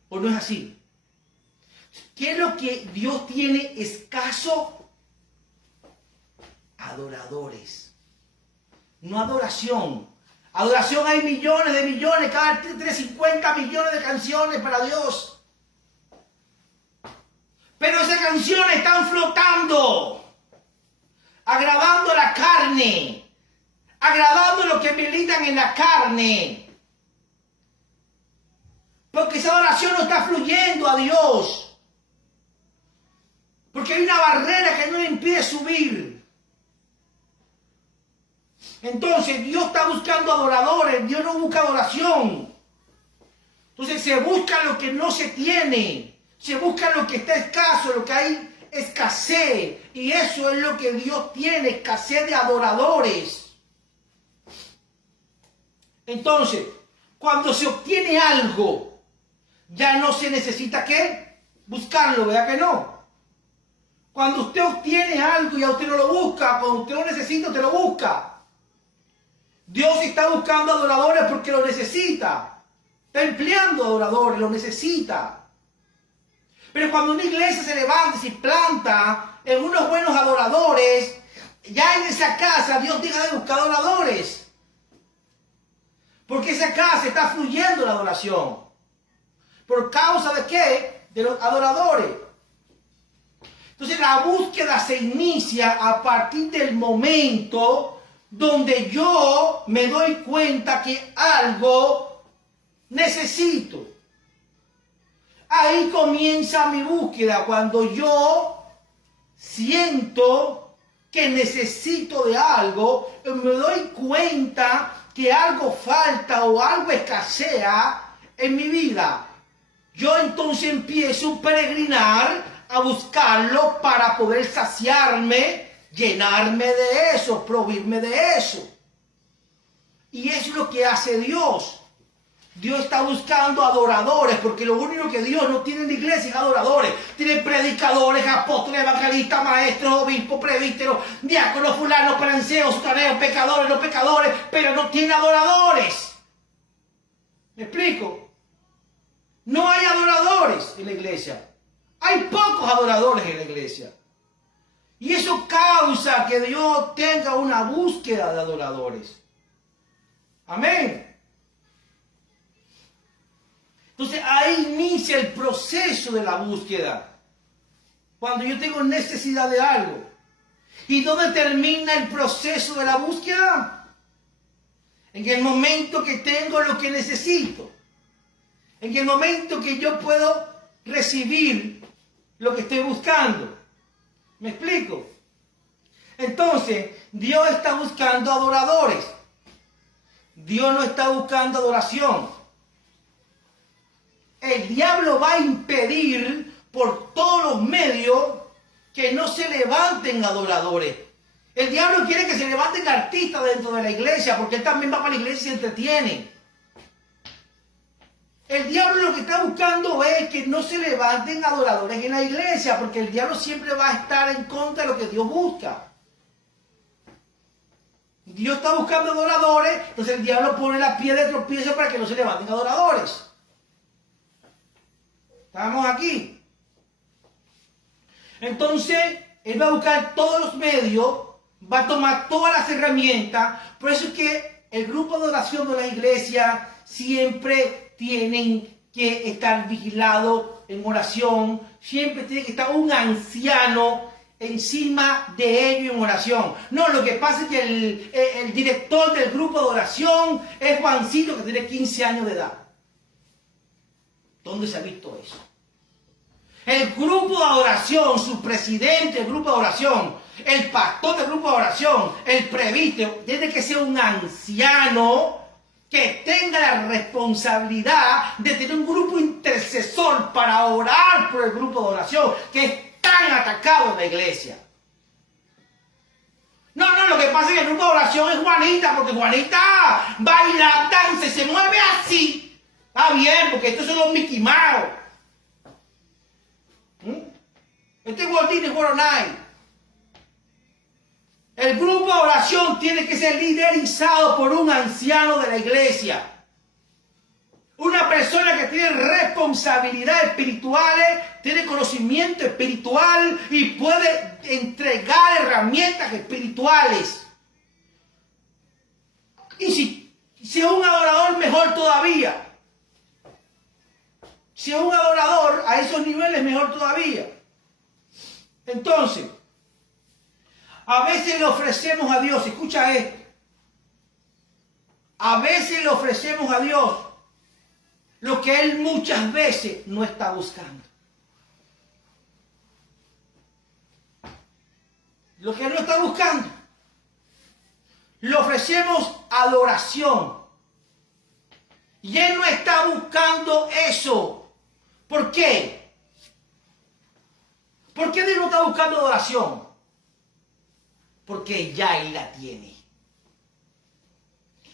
¿O no es así? ¿Qué es lo que Dios tiene escaso? Adoradores. No adoración. Adoración hay millones de millones, cada 350 millones de canciones para Dios. Pero esas canciones están flotando, agradando la carne, agradando a los que militan en la carne. Porque esa oración no está fluyendo a Dios. Porque hay una barrera que no le impide subir. Entonces Dios está buscando adoradores, Dios no busca adoración. Entonces se busca lo que no se tiene, se busca lo que está escaso, lo que hay escasez. Y eso es lo que Dios tiene, escasez de adoradores. Entonces, cuando se obtiene algo, ya no se necesita ¿qué? Buscarlo, ¿verdad que no? Cuando usted obtiene algo y a usted no lo busca, cuando usted lo necesita, usted lo busca. Dios está buscando adoradores porque lo necesita. Está empleando adoradores, lo necesita. Pero cuando una iglesia se levanta y se planta en unos buenos adoradores, ya en esa casa Dios deja de buscar adoradores. Porque esa casa está fluyendo la adoración. ¿Por causa de qué? De los adoradores. Entonces la búsqueda se inicia a partir del momento donde yo me doy cuenta que algo necesito. Ahí comienza mi búsqueda, cuando yo siento que necesito de algo, me doy cuenta que algo falta o algo escasea en mi vida. Yo entonces empiezo a peregrinar, a buscarlo para poder saciarme, llenarme de eso, proveerme de eso. Y es lo que hace Dios. Dios está buscando adoradores, porque lo único que Dios no tiene en la iglesia es adoradores. Tiene predicadores, apóstoles, evangelistas, maestros, obispos, presbíteros, diáconos, fulanos, perenceos, sutaneos, pecadores, no pecadores, pero no tiene adoradores. ¿Me explico? No hay adoradores en la iglesia. Hay pocos adoradores en la iglesia. Y eso causa que Dios tenga una búsqueda de adoradores. Amén. Entonces ahí inicia el proceso de la búsqueda. Cuando yo tengo necesidad de algo. ¿Y dónde termina el proceso de la búsqueda? En el momento que tengo lo que necesito. En el momento que yo puedo recibir lo que estoy buscando. ¿Me explico? Entonces, Dios está buscando adoradores. Dios no está buscando adoración. El diablo va a impedir por todos los medios que no se levanten adoradores. El diablo quiere que se levanten artistas dentro de la iglesia, porque él también va para la iglesia y se entretiene. El diablo lo que está buscando es que no se levanten adoradores en la iglesia, porque el diablo siempre va a estar en contra de lo que Dios busca. Dios está buscando adoradores, entonces el diablo pone la piedra de tropiezo para que no se levanten adoradores. ¿Estamos aquí? Entonces, él va a buscar todos los medios, va a tomar todas las herramientas. Por eso es que el grupo de oración de la iglesia siempre tienen que estar vigilados en oración. Siempre tiene que estar un anciano encima de ellos en oración. No, lo que pasa es que el director del grupo de oración es Juancito, que tiene 15 años de edad. ¿Dónde se ha visto eso? El grupo de oración, su presidente del grupo de oración, el pastor del grupo de oración, el presbítero, tiene que ser un anciano que tenga la responsabilidad de tener un grupo intercesor para orar por el grupo de oración, que es tan atacado en la iglesia. No, lo que pasa es que el grupo de oración es Juanita, porque Juanita baila, danza, se mueve así. Está bien, porque estos son los Mickey Mouse. Este es Walt Disney World Night. El grupo de oración tiene que ser liderizado por un anciano de la iglesia. Una persona que tiene responsabilidades espirituales, tiene conocimiento espiritual y puede entregar herramientas espirituales. Y si es un adorador, mejor todavía. Si es un adorador a esos niveles, mejor todavía. Entonces, a veces le ofrecemos a Dios, escucha esto, a veces le ofrecemos a Dios lo que Él muchas veces no está buscando. Lo que Él no está buscando. Le ofrecemos adoración. Y Él no está buscando eso. ¿Por qué? ¿Por qué Dios no está buscando adoración? Porque ya Él la tiene.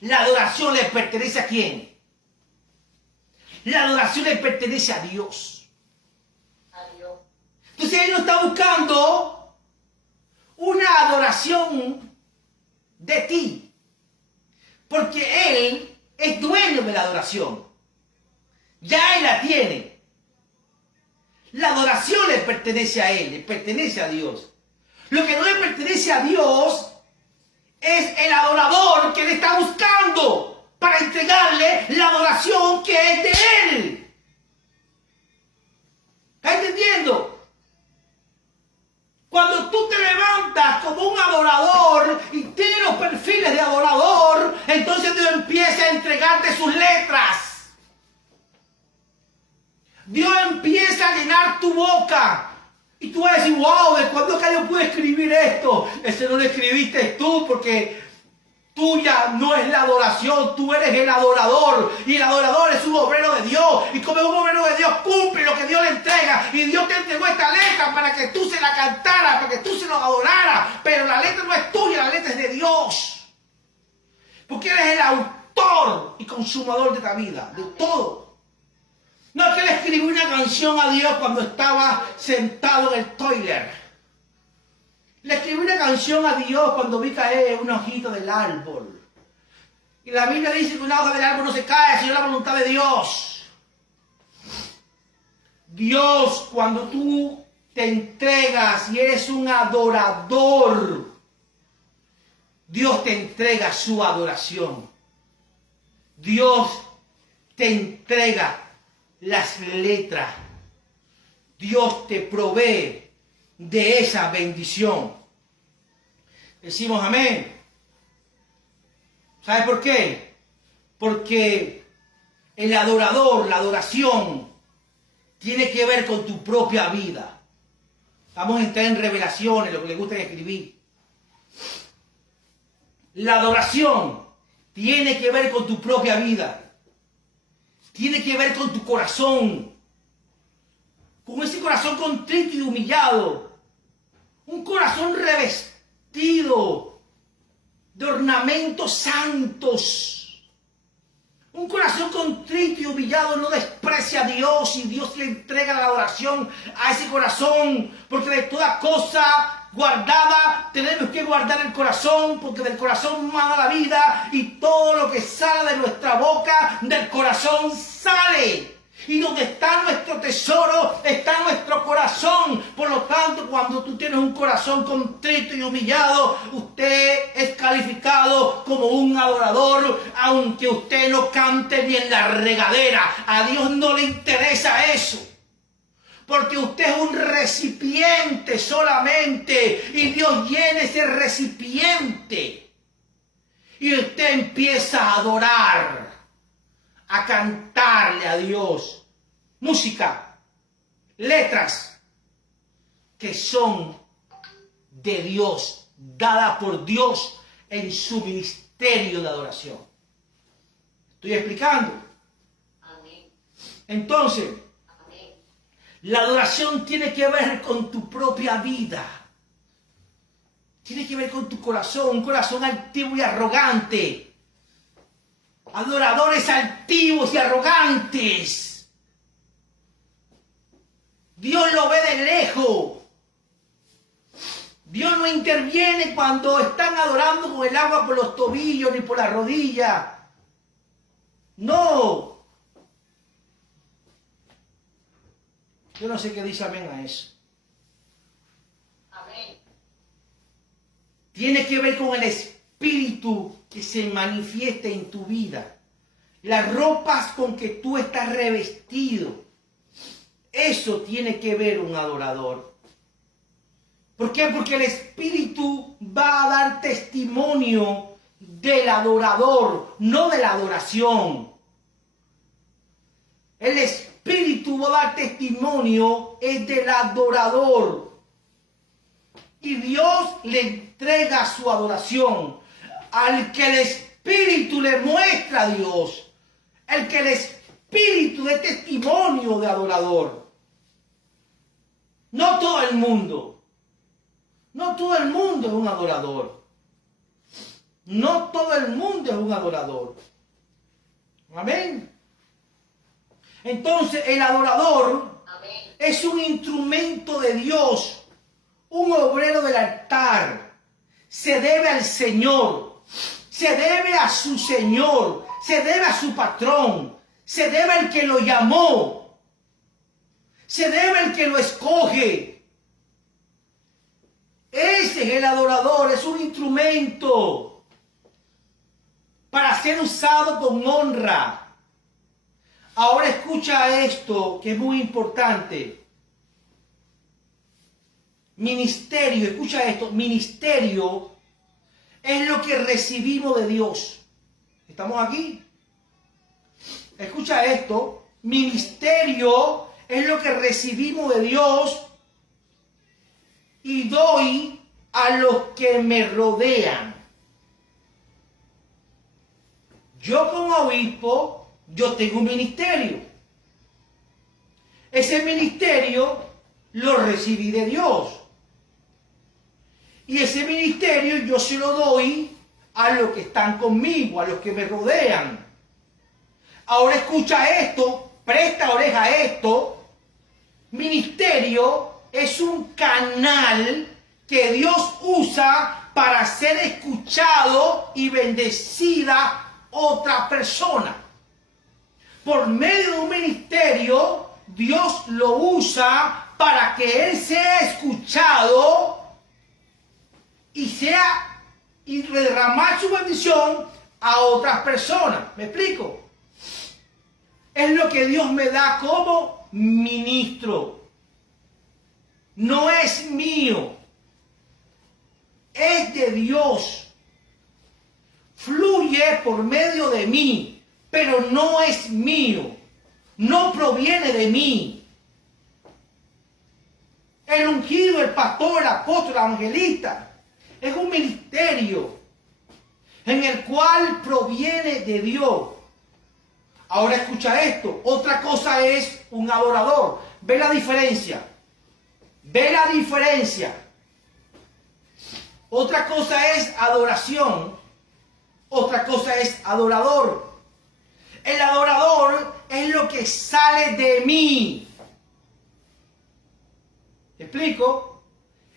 La adoración le pertenece ¿a quién? La adoración le pertenece a Dios. A Dios. Entonces Él no está buscando una adoración de ti. Porque Él es dueño de la adoración. Ya Él la tiene. La adoración le pertenece a Él, le pertenece a Dios. Lo que no le pertenece a Dios es el adorador que Él está buscando para entregarle la adoración que es de Él. ¿Está entendiendo? Cuando tú te levantas como un adorador y tienes los perfiles de adorador, entonces Dios empieza a entregarte sus letras. Dios empieza a llenar tu boca. Y tú vas a decir, wow, ¿de cuándo que yo pude escribir esto? Ese no lo escribiste tú porque tuya no es la adoración, tú eres el adorador. Y el adorador es un obrero de Dios. Y como es un obrero de Dios, cumple lo que Dios le entrega. Y Dios te entregó esta letra para que tú se la cantaras, para que tú se lo adoraras. Pero la letra no es tuya, la letra es de Dios. Porque eres el autor y consumador de esta vida, de todo. No es que le escribí una canción a Dios cuando estaba sentado en el toilet. Le escribí una canción a Dios cuando vi caer una hojita del árbol. Y la Biblia dice que una hoja del árbol no se cae, sino la voluntad de Dios. Dios, cuando tú te entregas y eres un adorador, Dios te entrega su adoración. Dios te entrega las letras. Dios te provee de esa bendición. Decimos amén. ¿Sabes por qué? Porque el adorador, la adoración, tiene que ver con tu propia vida. Vamos a entrar en revelaciones, lo que les gusta escribir. La adoración tiene que ver con tu propia vida. Tiene que ver con tu corazón. Con ese corazón contrito y humillado. Un corazón revestido de ornamentos santos. Un corazón contrito y humillado no desprecia a Dios y Dios le entrega la adoración a ese corazón. Porque de toda cosa guardada tenemos que guardar el corazón, porque del corazón mana la vida y todo lo que sale de nuestra boca, del corazón sale. Y donde está nuestro tesoro, está nuestro corazón. Por lo tanto, cuando tú tienes un corazón contrito y humillado, usted es calificado como un adorador, aunque usted no cante ni en la regadera. A Dios no le interesa eso. Porque usted es un recipiente solamente y Dios llena ese recipiente. Y usted empieza a adorar, a cantarle a Dios. Música, letras que son de Dios, dadas por Dios en su ministerio de adoración. ¿Estoy explicando? Amén. Entonces, la adoración tiene que ver con tu propia vida. Tiene que ver con tu corazón, un corazón altivo y arrogante. Adoradores altivos y arrogantes. Dios lo ve de lejos. Dios no interviene cuando están adorando con el agua por los tobillos ni por las rodillas. No. Yo no sé qué dice amén a eso. Amén. Tiene que ver con el espíritu que se manifiesta en tu vida. Las ropas con que tú estás revestido. Eso tiene que ver un adorador. ¿Por qué? Porque el espíritu va a dar testimonio del adorador, no de la adoración. El espíritu va a dar testimonio es del adorador. Y Dios le entrega su adoración al que el Espíritu le muestra a Dios. El que el Espíritu dé testimonio de adorador. No todo el mundo. No todo el mundo es un adorador. No todo el mundo es un adorador. Amén. Entonces el adorador Amén. es un instrumento de Dios, un obrero del altar. Se debe al Señor, se debe a su Señor, se debe a su patrón, se debe al que lo llamó, se debe al que lo escoge. Ese es el adorador, es un instrumento para ser usado con honra. Ahora escucha esto que es muy importante. Ministerio, escucha esto, ministerio es lo que recibimos de Dios. ¿Estamos aquí? Escucha esto, ministerio es lo que recibimos de Dios y doy a los que me rodean. Yo como obispo, yo tengo un ministerio. Ese ministerio lo recibí de Dios. Y ese ministerio yo se lo doy a los que están conmigo, a los que me rodean. Ahora escucha esto, presta oreja a esto. Ministerio es un canal que Dios usa para ser escuchado y bendecida otra persona. Por medio de un ministerio, Dios lo usa para que Él sea escuchado y derramar su bendición a otras personas. ¿Me explico? Es lo que Dios me da como ministro. No es mío. Es de Dios. Fluye por medio de mí, pero no es mío. No proviene de mí. El ungido, el pastor, el apóstol, el evangelista, es un ministerio en el cual proviene de Dios. Ahora escucha esto. Otra cosa es un adorador. ¿Ve la diferencia? ¿Ve la diferencia? Otra cosa es adoración. Otra cosa es adorador. El adorador es lo que sale de mí. ¿Me explico?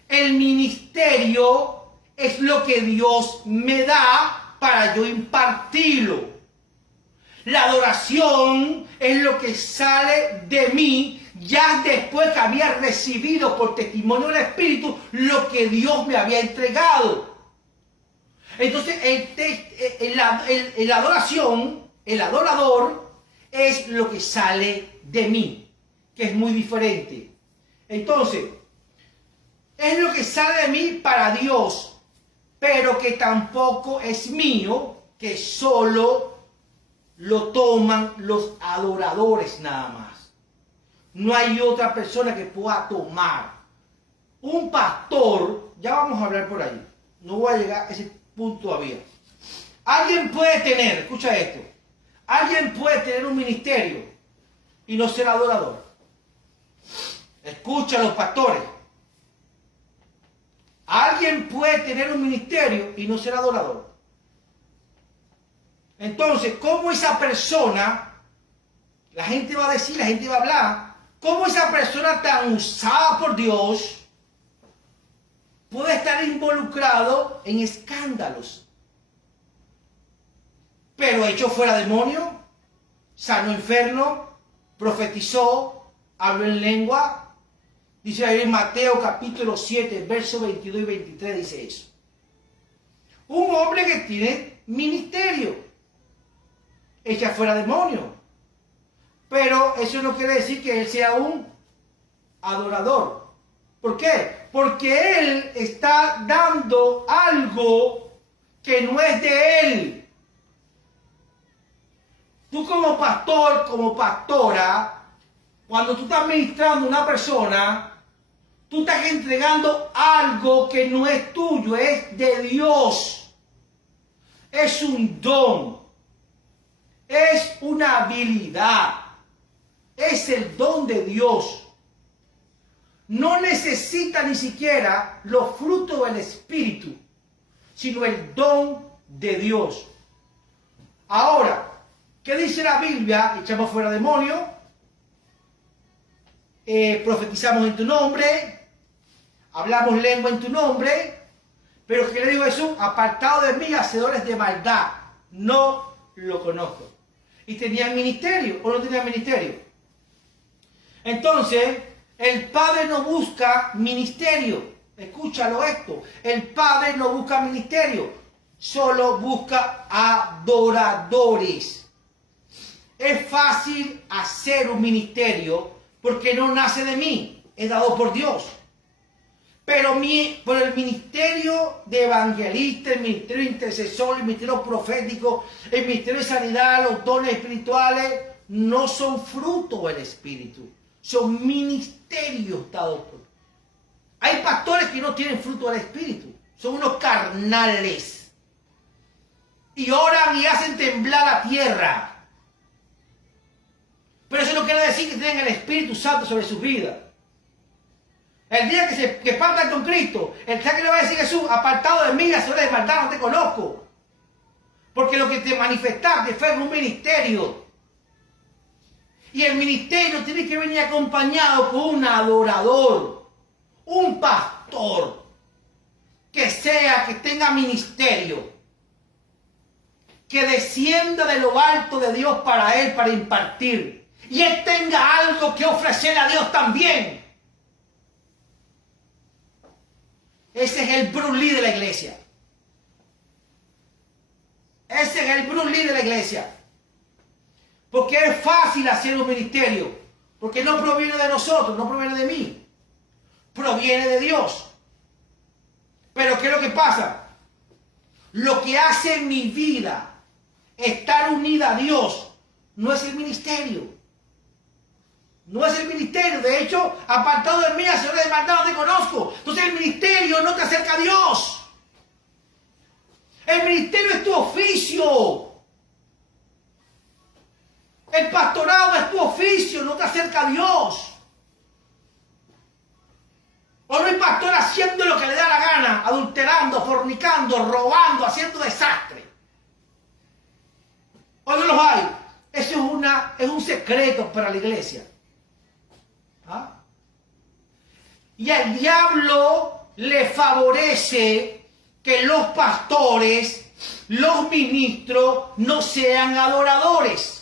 El ministerio es lo que Dios me da para yo impartirlo. La adoración es lo que sale de mí ya después que había recibido por testimonio del Espíritu lo que Dios me había entregado. Entonces, la adoración, el adorador, es lo que sale de mí, que es muy diferente. Entonces, es lo que sale de mí para Dios, pero que tampoco es mío, que solo lo toman los adoradores nada más. No hay otra persona que pueda tomar. Un pastor, ya vamos a hablar por ahí, no voy a llegar a ese punto todavía. Alguien puede tener, escucha esto, alguien puede tener un ministerio y no ser adorador. Escucha a los pastores. Alguien puede tener un ministerio y no ser adorador. Entonces, ¿cómo esa persona, la gente va a decir, la gente va a hablar, cómo esa persona tan usada por Dios puede estar involucrado en escándalos? Pero echó fuera demonio, sanó enfermo, profetizó, habló en lengua. Dice ahí en Mateo capítulo 7, versos 22 y 23, dice eso. Un hombre que tiene ministerio, echa fuera demonio. Pero eso no quiere decir que él sea un adorador. ¿Por qué? Porque él está dando algo que no es de él. Tú como pastor, como pastora, cuando tú estás ministrando a una persona, Tú estás entregando algo que no es tuyo, es de Dios. Es un don. Es una habilidad. Es el don de Dios. No necesita ni siquiera los frutos del Espíritu, sino el don de Dios. Ahora, ¿qué dice la Biblia? Echamos fuera demonios, profetizamos en tu nombre, hablamos lengua en tu nombre, pero ¿qué le digo Jesús? Apartado de mí, hacedores de maldad, no lo conozco. ¿Y tenían ministerio o no tenían ministerio? Entonces, el Padre no busca ministerio. Escúchalo esto. El Padre no busca ministerio. Solo busca adoradores. Es fácil hacer un ministerio porque no nace de mí. Es dado por Dios. Pero por el ministerio de evangelista, el ministerio de intercesor, el ministerio profético, el ministerio de sanidad, los dones espirituales, no son fruto del Espíritu. Son ministerios dados por Dios. Hay pastores que no tienen fruto del Espíritu. Son unos carnales. Y oran y hacen temblar la tierra. Pero eso no quiere decir que tengan el Espíritu Santo sobre sus vidas. El día que partan con Cristo, el día que le va a decir Jesús, apartado de mí, hacedores de maldad, no te conozco. Porque lo que te manifestaste fue en un ministerio. Y el ministerio tiene que venir acompañado con un adorador, un pastor, que tenga ministerio, que descienda de lo alto de Dios para él, para impartir. Y él tenga algo que ofrecer a Dios también. Ese es el Bruce Lee de la iglesia. Ese es el Bruce Lee de la iglesia. Porque es fácil hacer un ministerio. Porque no proviene de nosotros, no proviene de mí. Proviene de Dios. Pero ¿qué es lo que pasa? Lo que hace en mi vida estar unida a Dios no es el ministerio. No es el ministerio. De hecho, apartado de mí, hacedores de maldad, no te conozco. Entonces el ministerio no te acerca a Dios. El ministerio es tu oficio. El pastorado es tu oficio, no te acerca a Dios. O no hay pastor haciendo lo que le da la gana, adulterando, fornicando, robando, haciendo desastre. O no los hay. Eso es un secreto para la iglesia. ¿Ah? Y al diablo le favorece que los pastores, los ministros, no sean adoradores.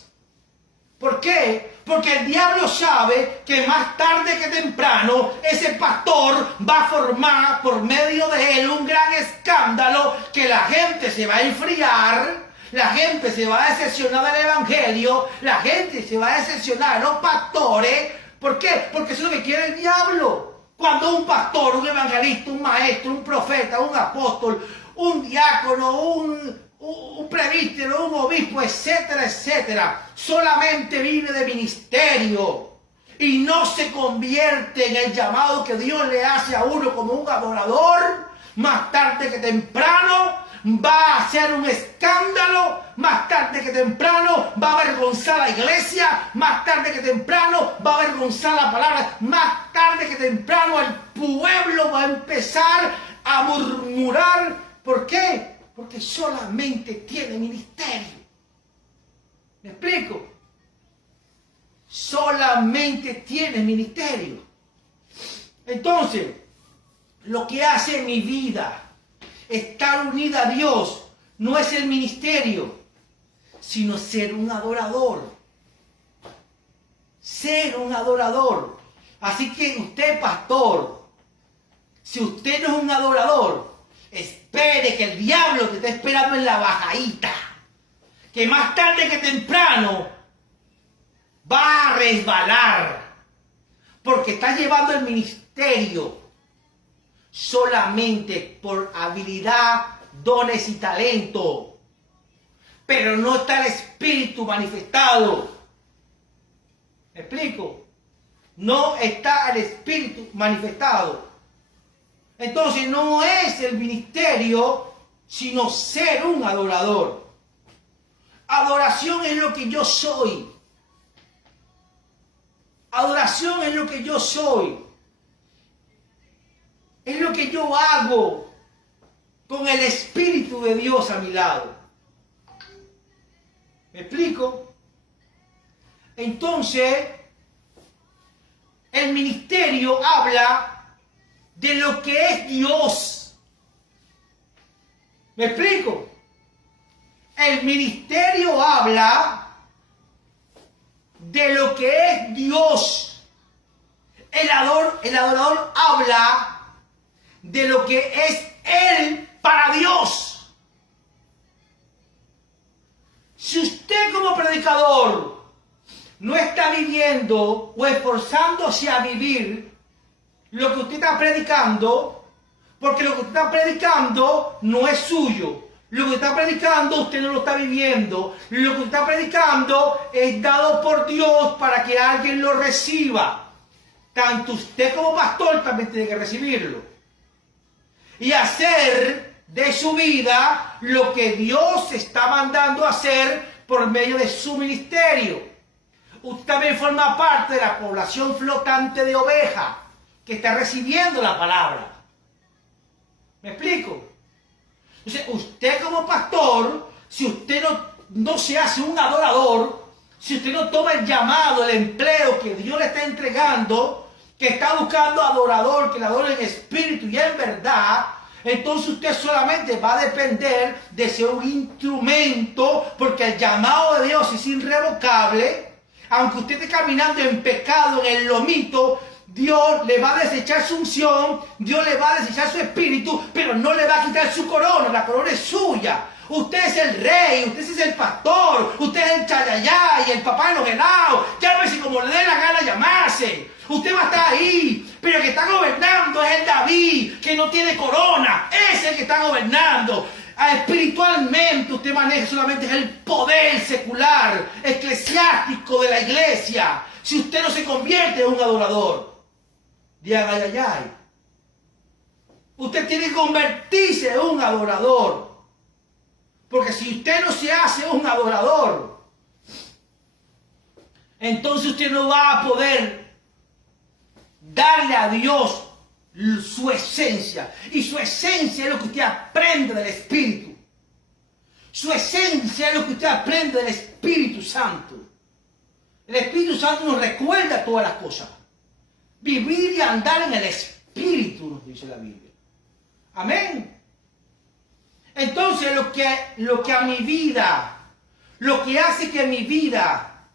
¿Por qué? Porque el diablo sabe que más tarde que temprano ese pastor va a formar por medio de él un gran escándalo, que la gente se va a enfriar, la gente se va a decepcionar del evangelio, la gente se va a decepcionar de los pastores. ¿Por qué? Porque eso es lo que quiere el diablo. Cuando un pastor, un evangelista, un maestro, un profeta, un apóstol, un diácono, un presbítero, un obispo, etcétera, etcétera, solamente vive de ministerio y no se convierte en el llamado que Dios le hace a uno como un adorador, más tarde que temprano va a hacer un escándalo, más tarde que temprano va a avergonzar a la iglesia, más tarde que temprano va a avergonzar la palabra, más tarde que temprano el pueblo va a empezar a murmurar. ¿Por qué? Porque solamente tiene ministerio. ¿Me explico? Solamente tiene ministerio. Entonces, lo que hace mi vida estar unida a Dios no es el ministerio, sino ser un adorador. Ser un adorador. Así que usted, pastor, si usted no es un adorador, espere que el diablo te está esperando en la bajadita, que más tarde que temprano va a resbalar, porque está llevando el ministerio solamente por habilidad, dones y talento, pero no está el Espíritu manifestado. ¿Me explico? no está el Espíritu manifestado. Entonces no es el ministerio, sino ser un adorador. Adoración es lo que yo soy. Adoración es lo que yo soy. Es lo que yo hago con el Espíritu de Dios a mi lado. ¿Me explico? Entonces, el ministerio habla de lo que es Dios. ¿Me explico? El ministerio habla de lo que es Dios. El adorador habla de lo que es Él para Dios. Si usted como predicador no está viviendo o esforzándose a vivir lo que usted está predicando, porque lo que usted está predicando no es suyo. Lo que está predicando usted no lo está viviendo. Lo que está predicando es dado por Dios para que alguien lo reciba. Tanto usted como pastor también tiene que recibirlo. Y hacer de su vida lo que Dios está mandando hacer por medio de su ministerio. Usted también forma parte de la población flotante de ovejas que está recibiendo la palabra. ¿Me explico? Entonces, usted como pastor, si usted no se hace un adorador, si usted no toma el llamado, el empleo que Dios le está entregando, que está buscando adorador, que le adore en espíritu y en verdad, entonces usted solamente va a depender de ser un instrumento, porque el llamado de Dios es irrevocable. Aunque usted esté caminando en pecado, en el lomito, Dios le va a desechar su unción, Dios le va a desechar su espíritu, pero no le va a quitar su corona. La corona es suya. Usted es el rey, usted es el pastor, usted es el chayayá y el papá enojenado. Llámese como le dé la gana llamarse. Usted va a estar ahí, pero el que está gobernando es el David, que no tiene corona. Es el que está gobernando. Espiritualmente usted maneja solamente el poder secular, eclesiástico de la iglesia. Si usted no se convierte en un adorador, diga ay, ay, ay. Usted tiene que convertirse en un adorador. Porque si usted no se hace un adorador, entonces usted no va a poder darle a Dios su esencia. Y su esencia es lo que usted aprende del Espíritu. Su esencia es lo que usted aprende del Espíritu Santo. El Espíritu Santo nos recuerda todas las cosas. Vivir y andar en el Espíritu, nos dice la Biblia. Amén. Entonces lo que a mi vida, lo que hace que mi vida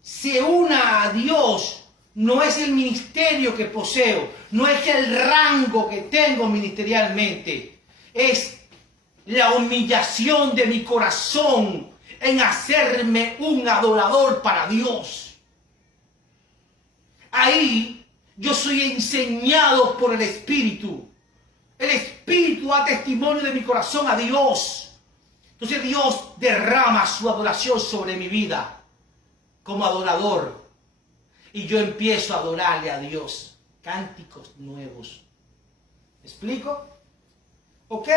se una a Dios, no es el ministerio que poseo, no es el rango que tengo ministerialmente, es la humillación de mi corazón en hacerme un adorador para Dios. Ahí yo soy enseñado por el Espíritu. El Espíritu da testimonio de mi corazón a Dios. Entonces Dios derrama su adoración sobre mi vida como adorador. Y yo empiezo a adorarle a Dios. Cánticos nuevos. ¿Me explico? Ok.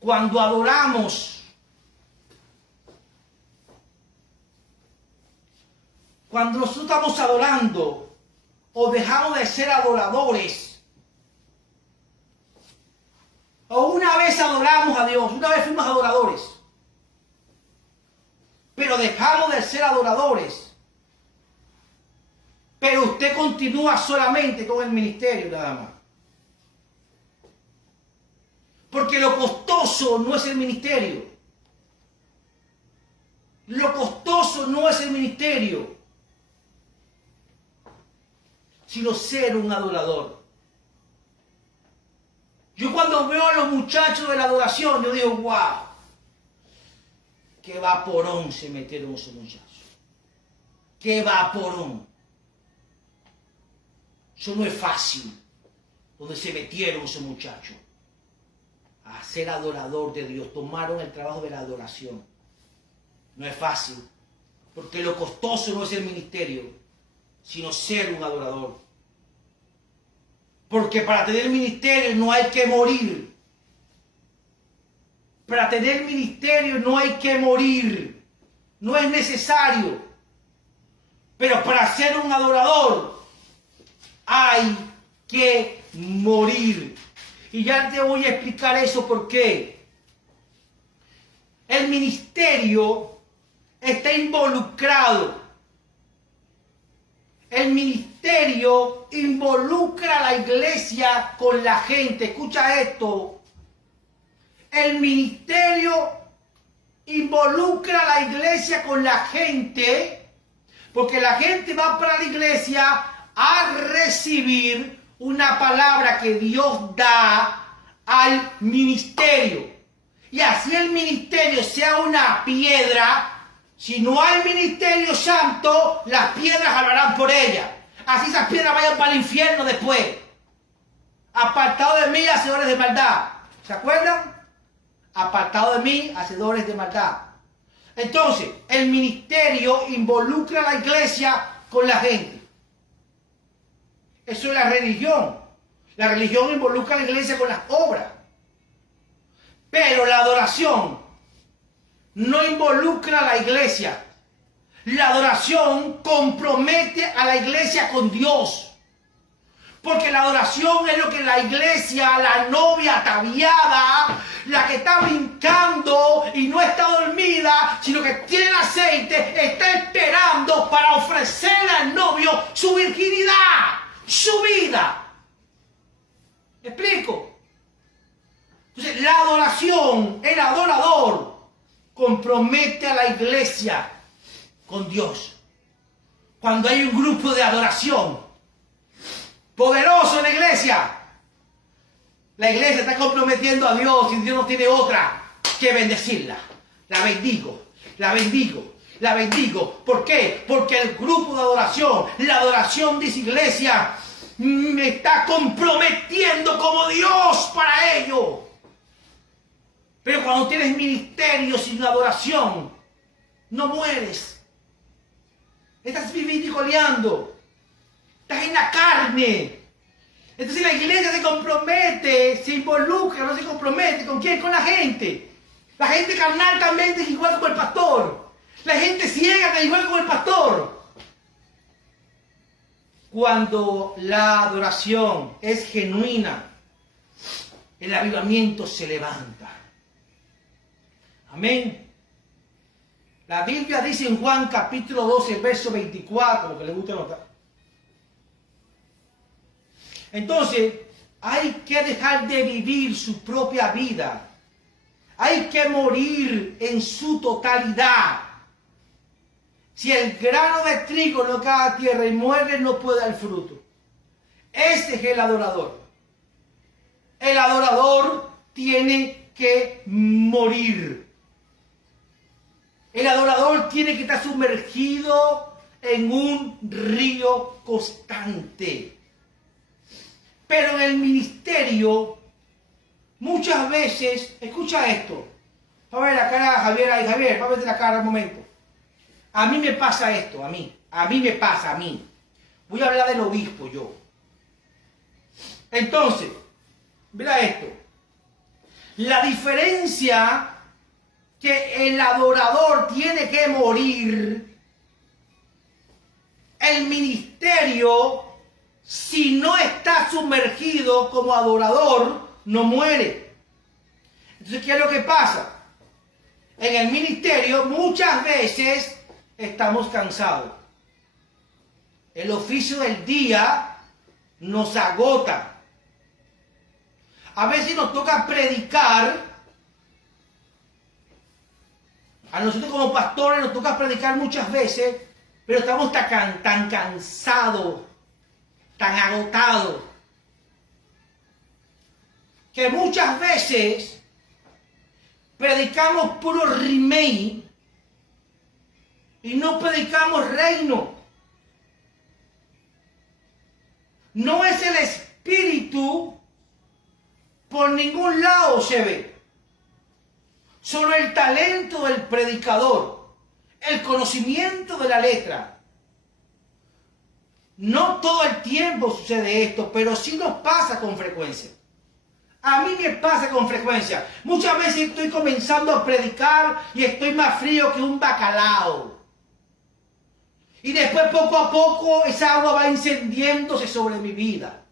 Cuando adoramos, cuando nosotros estamos adorando o dejamos de ser adoradores, o una vez adoramos a Dios, una vez fuimos adoradores, pero dejamos de ser adoradores, pero usted continúa solamente con el ministerio nada más. Porque lo costoso no es el ministerio. Lo costoso no es el ministerio, sino ser un adorador. Yo cuando veo a los muchachos de la adoración, yo digo, wow, qué vaporón se metieron esos muchachos. Qué vaporón. Eso no es fácil, donde se metieron esos muchachos a ser adorador de Dios. Tomaron el trabajo de la adoración. No es fácil, porque lo costoso no es el ministerio, sino ser un adorador. Porque para tener ministerio no hay que morir. Para tener ministerio no hay que morir. No es necesario. Pero para ser un adorador hay que morir. Y ya te voy a explicar eso por qué. El ministerio está involucrado. El ministerio involucra a la iglesia con la gente. Escucha esto. El ministerio involucra a la iglesia con la gente, porque la gente va para la iglesia a recibir una palabra que Dios da al ministerio. Y así el ministerio sea una piedra. Si no hay ministerio santo, las piedras hablarán por ella. Así esas piedras vayan para el infierno después. Apartado de mí, hacedores de maldad. ¿Se acuerdan? Apartado de mí, hacedores de maldad. Entonces, el ministerio involucra a la iglesia con la gente. Eso es la religión. La religión involucra a la iglesia con las obras. Pero la adoración no involucra a la iglesia. La adoración compromete a la iglesia con Dios. Porque la adoración es lo que la iglesia, la novia ataviada, la que está brincando y no está dormida, sino que tiene aceite, está esperando para ofrecerle al novio su virginidad, su vida. ¿Me explico? Entonces, la adoración, el adorador, compromete a la iglesia con Dios. Cuando hay un grupo de adoración poderoso en la iglesia está comprometiendo a Dios y Dios no tiene otra que bendecirla. La bendigo, la bendigo, la bendigo. ¿Por qué? Porque el grupo de adoración, la adoración de esa iglesia, me está comprometiendo como Dios para ello. Pero cuando tienes ministerio sin adoración, no mueres. Estás viviendo y coleando. Estás en la carne. Entonces la iglesia se compromete, se involucra, no se compromete. ¿Con quién? Con la gente. La gente carnal también es igual como el pastor. La gente ciega es igual como el pastor. Cuando la adoración es genuina, el avivamiento se levanta. Amén. La Biblia dice en Juan capítulo 12, verso 24, lo que le gusta anotar. Entonces, hay que dejar de vivir su propia vida. Hay que morir en su totalidad. Si el grano de trigo no cae a tierra y muere, no puede dar fruto. Ese es el adorador. El adorador tiene que morir. El adorador tiene que estar sumergido en un río constante. Pero en el ministerio, muchas veces, escucha esto. Va a ver la cara a Javier ahí, Javier, va a ver la cara un momento. A mí me pasa esto, a mí me pasa. Voy a hablar del obispo yo. Entonces, mira esto. La diferencia que el adorador tiene que morir, el ministerio, si no está sumergido como adorador, no muere. Entonces, ¿qué es lo que pasa? En el ministerio muchas veces estamos cansados. El oficio del día nos agota. A veces nos toca predicar. A nosotros como pastores nos toca predicar muchas veces, pero estamos tan cansados, tan agotados, que muchas veces predicamos puro remake y no predicamos reino. No es el espíritu, por ningún lado se ve. Solo el talento del predicador, el conocimiento de la letra. No todo el tiempo sucede esto, pero sí nos pasa con frecuencia. A mí me pasa con frecuencia. Muchas veces estoy comenzando a predicar y estoy más frío que un bacalao. Y después poco a poco esa agua va encendiéndose sobre mi vida.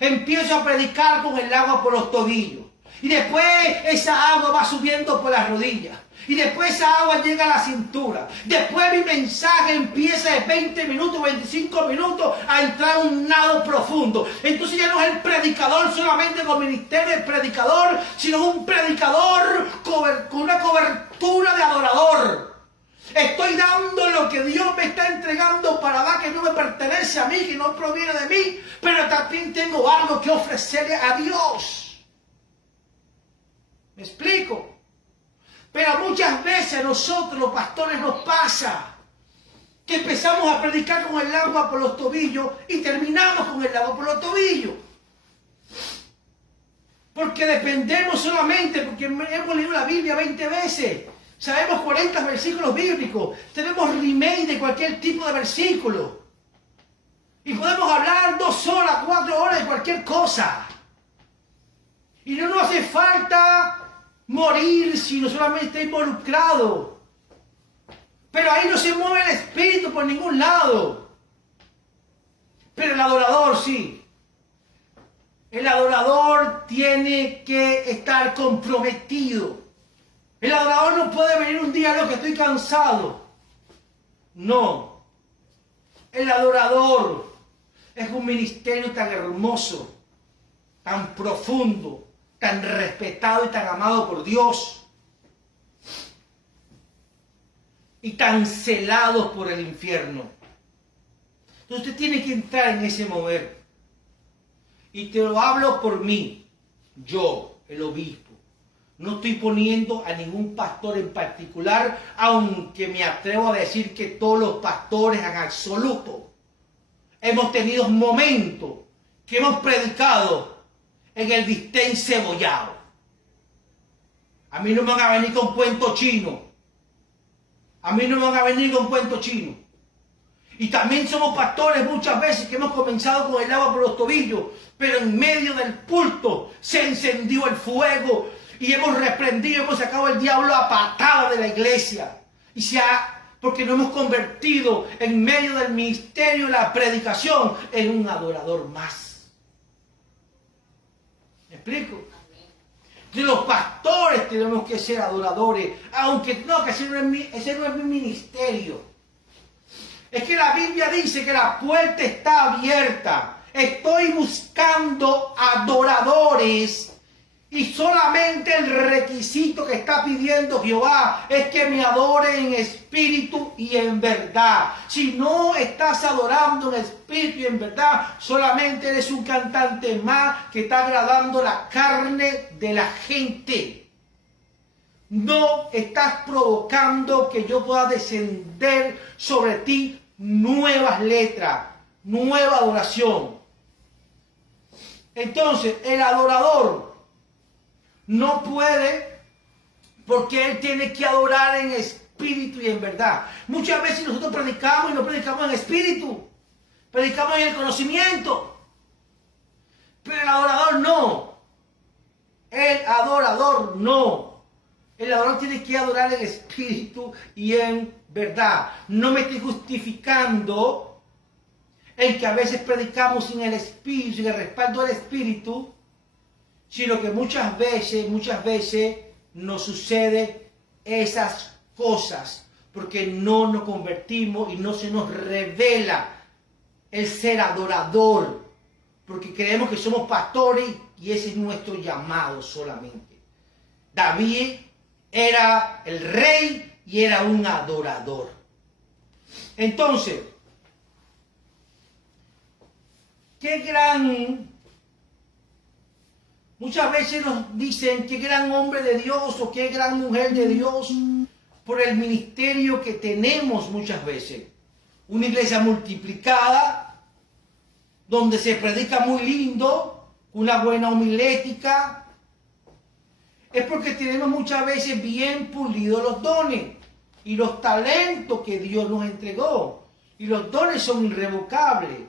Empiezo a predicar con el agua por los tobillos. Y después esa agua va subiendo por las rodillas. Y después esa agua llega a la cintura. Después mi mensaje empieza de 20 minutos, 25 minutos a entrar a un nado profundo. Entonces ya no es el predicador solamente con ministerio del predicador, sino un predicador con una cobertura de adorador. Estoy dando lo que Dios me está entregando para dar, que no me pertenece a mí, que no proviene de mí, pero también tengo algo que ofrecerle a Dios. ¿Me explico? Pero muchas veces a nosotros los pastores nos pasa que empezamos a predicar con el agua por los tobillos y terminamos con el agua por los tobillos. Porque dependemos solamente, porque hemos leído la Biblia 20 veces, sabemos 40 versículos bíblicos, tenemos remake de cualquier tipo de versículo. Y podemos hablar 2 horas, 4 horas de cualquier cosa. Y no nos hace falta morir si no solamente está involucrado. Pero ahí no se mueve el espíritu por ningún lado. Pero el adorador sí. El adorador tiene que estar comprometido. El adorador no puede venir un día, que estoy cansado. No. El adorador es un ministerio tan hermoso, tan profundo, tan respetado y tan amado por Dios, y tan celados por el infierno. Entonces usted tiene que entrar en ese mover. Y te lo hablo por mí, yo, el obispo. No estoy poniendo a ningún pastor en particular, aunque me atrevo a decir que todos los pastores en absoluto hemos tenido momentos que hemos predicado en el bistec cebollado. A mí no me van a venir con cuento chino. A mí no me van a venir con cuento chino. Y también somos pastores muchas veces que hemos comenzado con el agua por los tobillos, pero en medio del culto se encendió el fuego y hemos reprendido, hemos sacado el diablo a patada de la iglesia. Porque nos hemos convertido en medio del ministerio de la predicación en un adorador más. ¿Me explico? Que los pastores tenemos que ser adoradores, aunque no, que ese no es mi ministerio. Es que la Biblia dice que la puerta está abierta. Estoy buscando adoradores y solamente el requisito que está pidiendo Jehová es que me adoren en espíritu y en verdad. Si no estás adorando en espíritu y en verdad, solamente eres un cantante más que está agradando la carne de la gente. No estás provocando que yo pueda descender sobre ti nuevas letras, nueva adoración. Entonces, el adorador no puede, porque él tiene que adorar en espíritu y en verdad. Muchas veces nosotros predicamos y no predicamos en espíritu, predicamos en el conocimiento. Pero el adorador no. El adorador no. El adorador tiene que adorar en espíritu y en verdad. No me estoy justificando el que a veces predicamos sin el espíritu, sin el respaldo del espíritu, sino que muchas veces nos sucede esas cosas porque no nos convertimos y no se nos revela el ser adorador, porque creemos que somos pastores y ese es nuestro llamado solamente. David era el rey y era un adorador. Entonces, muchas veces nos dicen qué gran hombre de Dios o qué gran mujer de Dios por el ministerio que tenemos muchas veces. Una iglesia multiplicada, donde se predica muy lindo, una buena homilética. Es porque tenemos muchas veces bien pulidos los dones y los talentos que Dios nos entregó. Y los dones son irrevocables.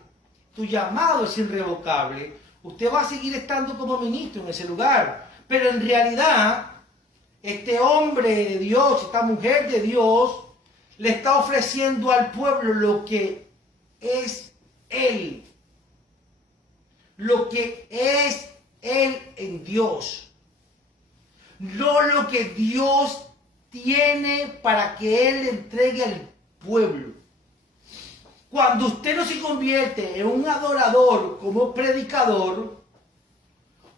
tu llamado es irrevocable, usted va a seguir estando como ministro en ese lugar. Pero en realidad, este hombre de Dios, esta mujer de Dios, le está ofreciendo al pueblo lo que es Él. Lo que es Él en Dios. No lo que Dios tiene para que Él le entregue al pueblo. Cuando usted no se convierte en un adorador como predicador,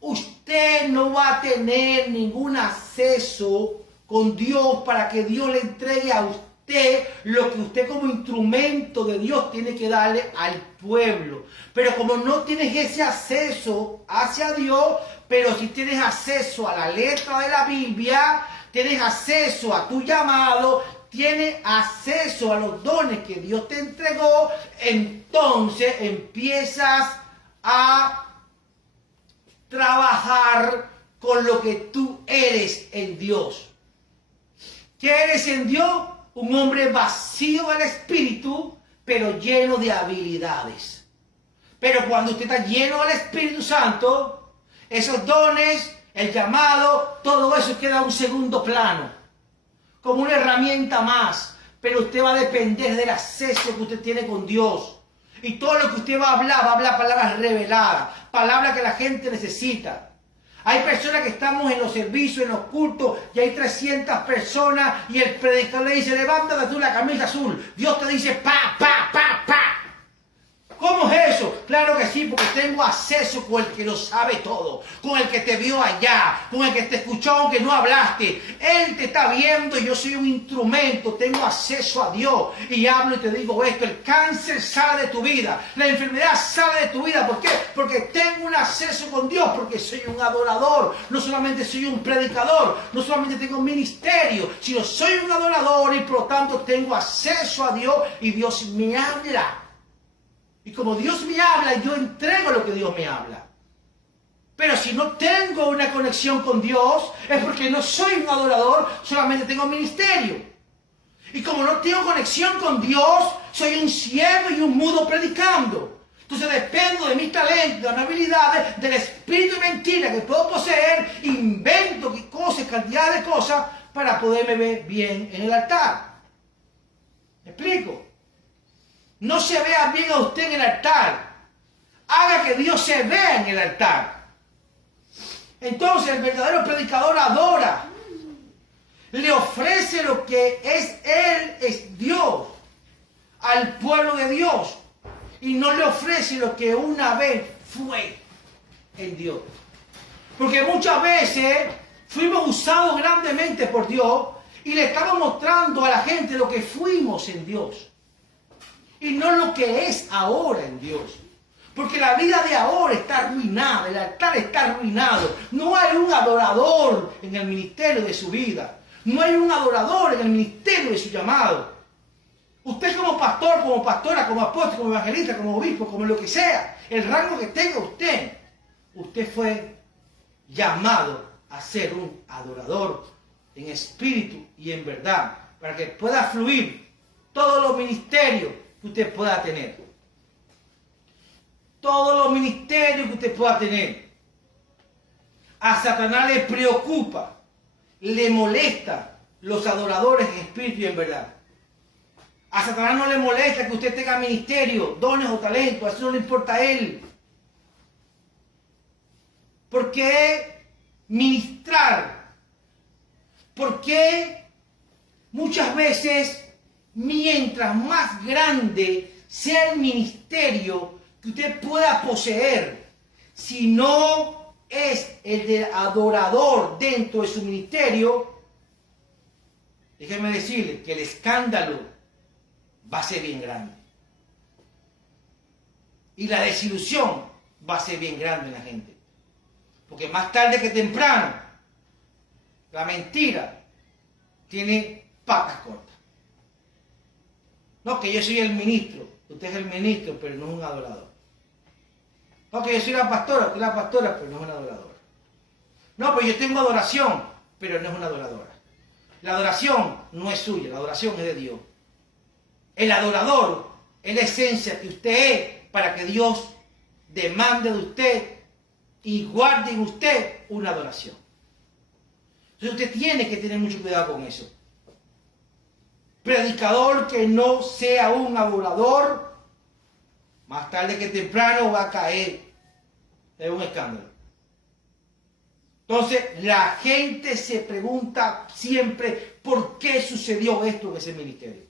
usted no va a tener ningún acceso con Dios para que Dios le entregue a usted lo que usted como instrumento de Dios tiene que darle al pueblo. Pero como no tienes ese acceso hacia Dios, pero si tienes acceso a la letra de la Biblia, tienes acceso a tu llamado, tienes acceso a los dones que Dios te entregó, entonces empiezas a trabajar con lo que tú eres en Dios. ¿Qué eres en Dios? Un hombre vacío del Espíritu, pero lleno de habilidades. Pero cuando usted está lleno del Espíritu Santo, esos dones, el llamado, todo eso queda en un segundo plano, como una herramienta más. Pero usted va a depender del acceso que usted tiene con Dios. Y todo lo que usted va a hablar palabras reveladas, palabras que la gente necesita. Hay personas que estamos en los servicios, en los cultos, y hay 300 personas, y el predicador le dice, levántate tú la camisa azul. Dios te dice, pa, pa, pa, pa. ¿Cómo es eso? Claro que sí, porque tengo acceso con el que lo sabe todo, con el que te vio allá, con el que te escuchó aunque no hablaste. Él te está viendo y yo soy un instrumento, tengo acceso a Dios y hablo y te digo esto, el cáncer sale de tu vida, la enfermedad sale de tu vida. ¿Por qué? Porque tengo un acceso con Dios, porque soy un adorador, no solamente soy un predicador, no solamente tengo un ministerio, sino soy un adorador y por lo tanto tengo acceso a Dios y Dios me habla. Y como Dios me habla, yo entrego lo que Dios me habla. Pero si no tengo una conexión con Dios, es porque no soy un adorador, solamente tengo ministerio. Y como no tengo conexión con Dios, soy un ciego y un mudo predicando. Entonces dependo de mis talentos, de mis habilidades, del espíritu de mentira que puedo poseer, invento cosas, cantidad de cosas, para poderme ver bien en el altar. ¿Me explico? No se vea bien a usted en el altar. Haga que Dios se vea en el altar. Entonces el verdadero predicador adora. Le ofrece lo que es Él, es Dios, al pueblo de Dios. Y no le ofrece lo que una vez fue en Dios. Porque muchas veces fuimos usados grandemente por Dios y le estamos mostrando a la gente lo que fuimos en Dios. Y no lo que es ahora en Dios. Porque la vida de ahora está arruinada, el altar está arruinado. No hay un adorador en el ministerio de su vida. No hay un adorador en el ministerio de su llamado. Usted como pastor, como pastora, como apóstol, como evangelista, como obispo, como lo que sea, el rango que tenga usted, usted fue llamado a ser un adorador en espíritu y en verdad, para que pueda fluir todos los ministerios que usted pueda tener. Todos los ministerios que usted pueda tener. A Satanás le preocupa, le molesta los adoradores en espíritu y en verdad. A Satanás no le molesta que usted tenga ministerio, dones o talentos, eso no le importa a él. ¿Por qué ministrar? ¿Por qué muchas veces, mientras más grande sea el ministerio que usted pueda poseer, si no es el del adorador dentro de su ministerio, déjeme decirle que el escándalo va a ser bien grande. Y la desilusión va a ser bien grande en la gente. Porque más tarde que temprano, la mentira tiene patas cortas. No, que yo soy el ministro. Usted es el ministro, pero no es un adorador. No, que yo soy la pastora. Usted es la pastora, pero no es una adoradora. No, pues yo tengo adoración, pero no es una adoradora. La adoración no es suya, la adoración es de Dios. El adorador es la esencia que usted es para que Dios demande de usted y guarde en usted una adoración. Entonces usted tiene que tener mucho cuidado con eso. Predicador que no sea un adorador, más tarde que temprano va a caer en un escándalo. Entonces la gente se pregunta siempre por qué sucedió esto en ese ministerio.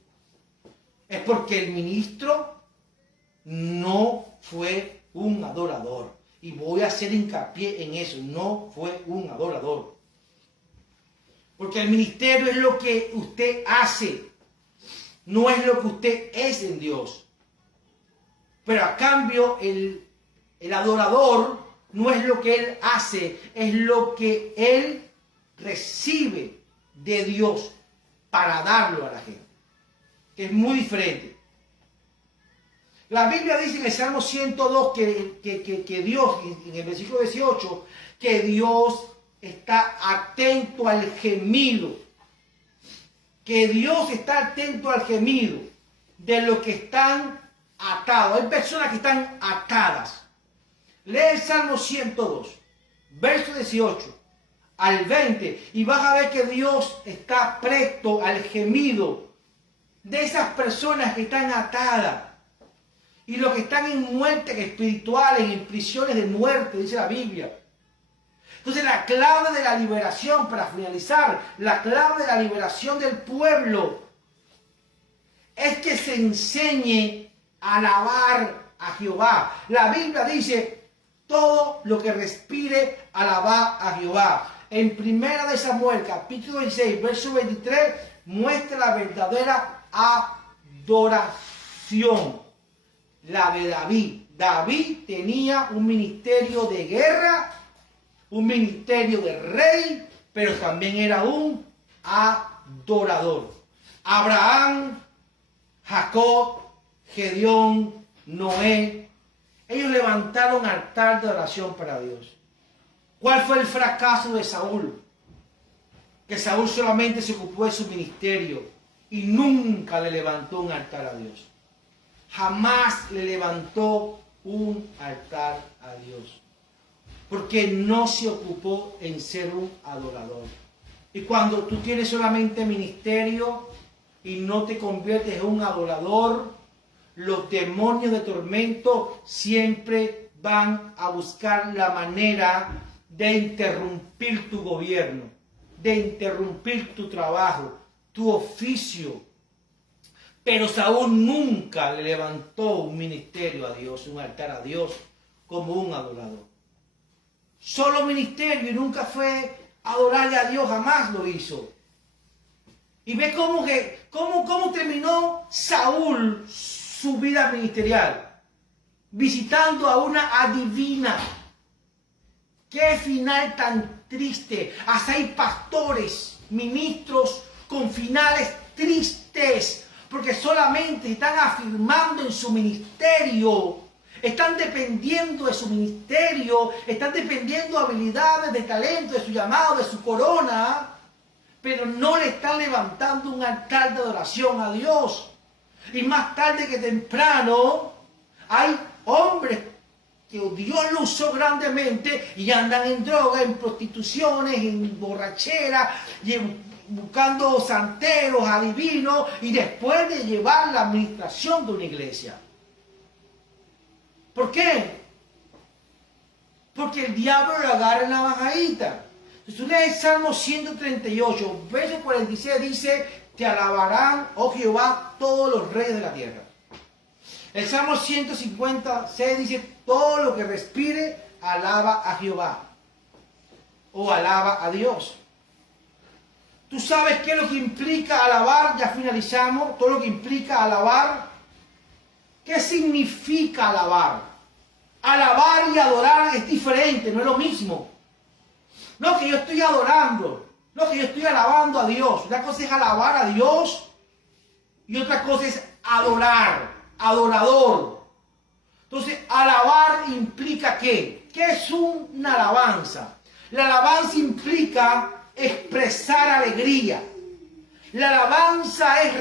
Es porque el ministro no fue un adorador. Y voy a hacer hincapié en eso, no fue un adorador. Porque el ministerio es lo que usted hace, no es lo que usted es en Dios. Pero a cambio el adorador no es lo que él hace, es lo que él recibe de Dios para darlo a la gente. Que es muy diferente. La Biblia dice en el Salmo 102 que Dios, en el versículo 18, que Dios está atento al gemido. Que Dios está atento al gemido de los que están atados. Hay personas que están atadas. Lee el Salmo 102, verso 18 al 20, y vas a ver que Dios está presto al gemido de esas personas que están atadas. Y los que están en muerte espirituales, en prisiones de muerte, dice la Biblia. Entonces la clave de la liberación, para finalizar, la clave de la liberación del pueblo es que se enseñe a alabar a Jehová. La Biblia dice, todo lo que respire, alabar a Jehová. En 1 de Samuel, capítulo 16, verso 23, muestra la verdadera adoración. La de David. David tenía un ministerio de guerra, un ministerio de rey, pero también era un adorador. Abraham, Jacob, Gedeón, Noé, ellos levantaron altar de oración para Dios. ¿Cuál fue el fracaso de Saúl? Que Saúl solamente se ocupó de su ministerio y nunca le levantó un altar a Dios. Jamás le levantó un altar a Dios. Porque no se ocupó en ser un adorador. Y cuando tú tienes solamente ministerio y no te conviertes en un adorador, los demonios de tormento siempre van a buscar la manera de interrumpir tu gobierno, de interrumpir tu trabajo, tu oficio. Pero Saúl nunca le levantó un ministerio a Dios, un altar a Dios, como un adorador. Solo ministerio y nunca fue adorarle a Dios, jamás lo hizo. Y ve cómo terminó Saúl su vida ministerial, visitando a una adivina. Qué final tan triste. Hasta hay pastores, ministros con finales tristes, porque solamente están afirmando en su ministerio, están dependiendo de su ministerio, están dependiendo de habilidades, de talento, de su llamado, de su corona, pero no le están levantando un altar de adoración a Dios. Y más tarde que temprano hay hombres que Dios lo usó grandemente y andan en droga, en prostituciones, en borrachera, y buscando santeros, adivinos, y después de llevar la administración de una iglesia. ¿Por qué? Porque el diablo le agarra en la bajadita. Si tú lees el Salmo 138, verso 46, dice, te alabarán, oh Jehová, todos los reyes de la tierra. El Salmo 156 dice, todo lo que respire, alaba a Jehová. O alaba a Dios. ¿Tú sabes qué es lo que implica alabar? Ya finalizamos. Todo lo que implica alabar. ¿Qué significa alabar? Alabar y adorar es diferente, no es lo mismo. No que yo estoy adorando, no que yo estoy alabando a Dios. Una cosa es alabar a Dios y otra cosa es adorar, adorador. Entonces, alabar implica ¿qué? ¿Qué es una alabanza? La alabanza implica expresar alegría. La alabanza es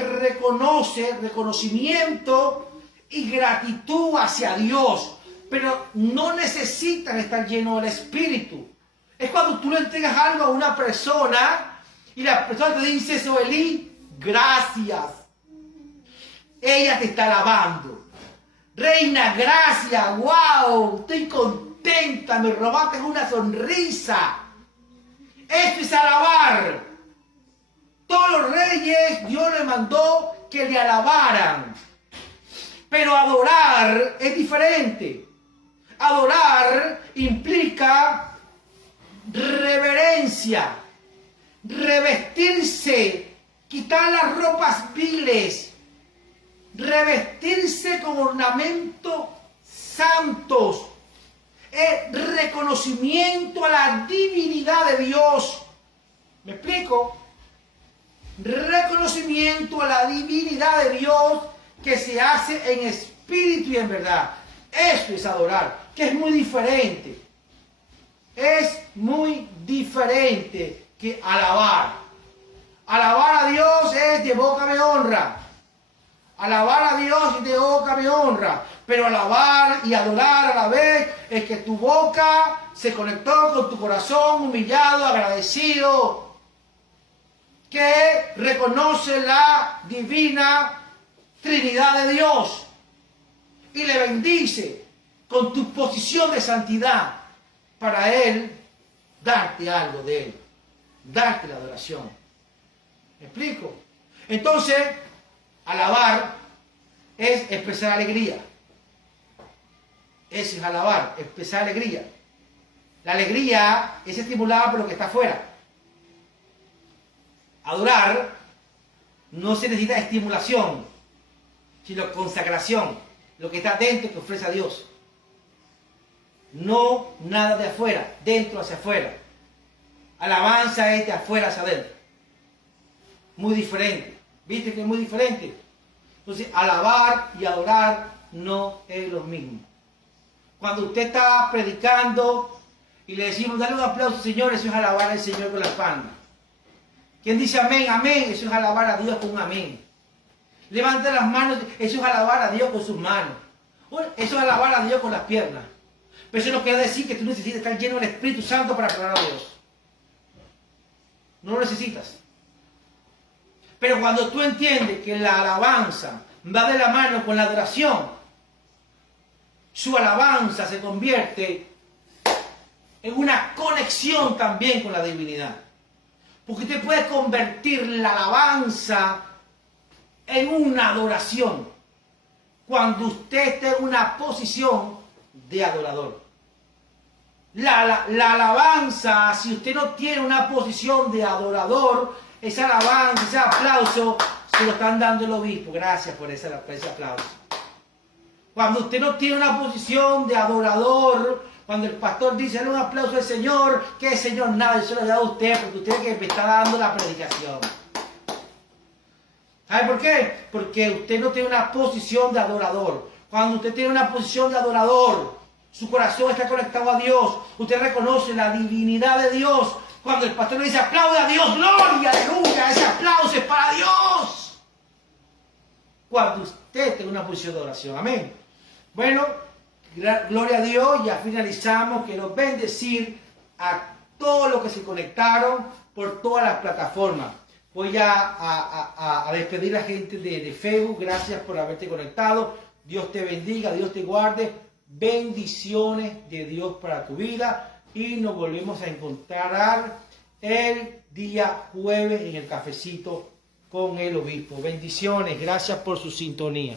reconocimiento y gratitud hacia Dios, pero no necesitan estar llenos del Espíritu. Es cuando tú le entregas algo a una persona y la persona te dice, Zoelí, gracias. Ella te está alabando. Reina, gracias. Wow, estoy contenta. Me robaste una sonrisa. Esto es alabar. Todos los reyes Dios le mandó que le alabaran. Pero adorar es diferente. Adorar implica reverencia, revestirse, quitar las ropas viles, revestirse con ornamentos santos, reconocimiento a la divinidad de Dios. ¿Me explico? Reconocimiento a la divinidad de Dios que se hace en espíritu y en verdad. Eso es adorar, que es muy diferente. Es muy diferente que alabar. Alabar a Dios es de boca me honra. Alabar a Dios es de boca me honra. Pero alabar y adorar a la vez es que tu boca se conectó con tu corazón humillado, agradecido, que reconoce la divina Trinidad de Dios y le bendice con tu posición de santidad para Él darte algo de Él, darte la adoración. ¿Me explico? Entonces, alabar es expresar alegría. Eso es alabar, expresar alegría. La alegría es estimulada por lo que está afuera. Adorar no se necesita estimulación, sino consagración. Lo que está dentro que ofrece a Dios. No nada de afuera, dentro hacia afuera. Alabanza es de afuera hacia adentro. Muy diferente. ¿Viste que es muy diferente? Entonces, alabar y adorar no es lo mismo. Cuando usted está predicando y le decimos, dale un aplauso, Señor, eso es alabar al Señor con las palmas. ¿Quién dice amén? Amén. Eso es alabar a Dios con un amén. Levanta las manos, eso es alabar a Dios con sus manos. Eso es alabar a Dios con las piernas. Pero eso no quiere decir que tú necesites estar lleno del Espíritu Santo para adorar a Dios. No lo necesitas. Pero cuando tú entiendes que la alabanza va de la mano con la adoración, su alabanza se convierte en una conexión también con la divinidad. Porque usted puede convertir la alabanza en una adoración cuando usted esté en una posición de adorador. La alabanza, si usted no tiene una posición de adorador, esa alabanza, ese aplauso, se lo están dando el obispo. Gracias por ese aplauso. Cuando usted no tiene una posición de adorador, cuando el pastor dice, dale un aplauso al Señor, que el Señor nada, yo se lo he dado a usted, porque usted es el que me está dando la predicación. ¿Sabe por qué? Porque usted no tiene una posición de adorador. Cuando usted tiene una posición de adorador, su corazón está conectado a Dios, usted reconoce la divinidad de Dios. Cuando el pastor le dice, aplaude a Dios, gloria, aleluya, ese aplauso es para Dios. Cuando usted tiene una posición de oración, amén. Bueno, gloria a Dios, ya finalizamos. Quiero bendecir a todos los que se conectaron por todas las plataformas. Voy a despedir a la gente de Facebook. Gracias por haberte conectado. Dios te bendiga, Dios te guarde. Bendiciones de Dios para tu vida. Y nos volvemos a encontrar el día jueves en el cafecito con el obispo. Bendiciones. Gracias por su sintonía.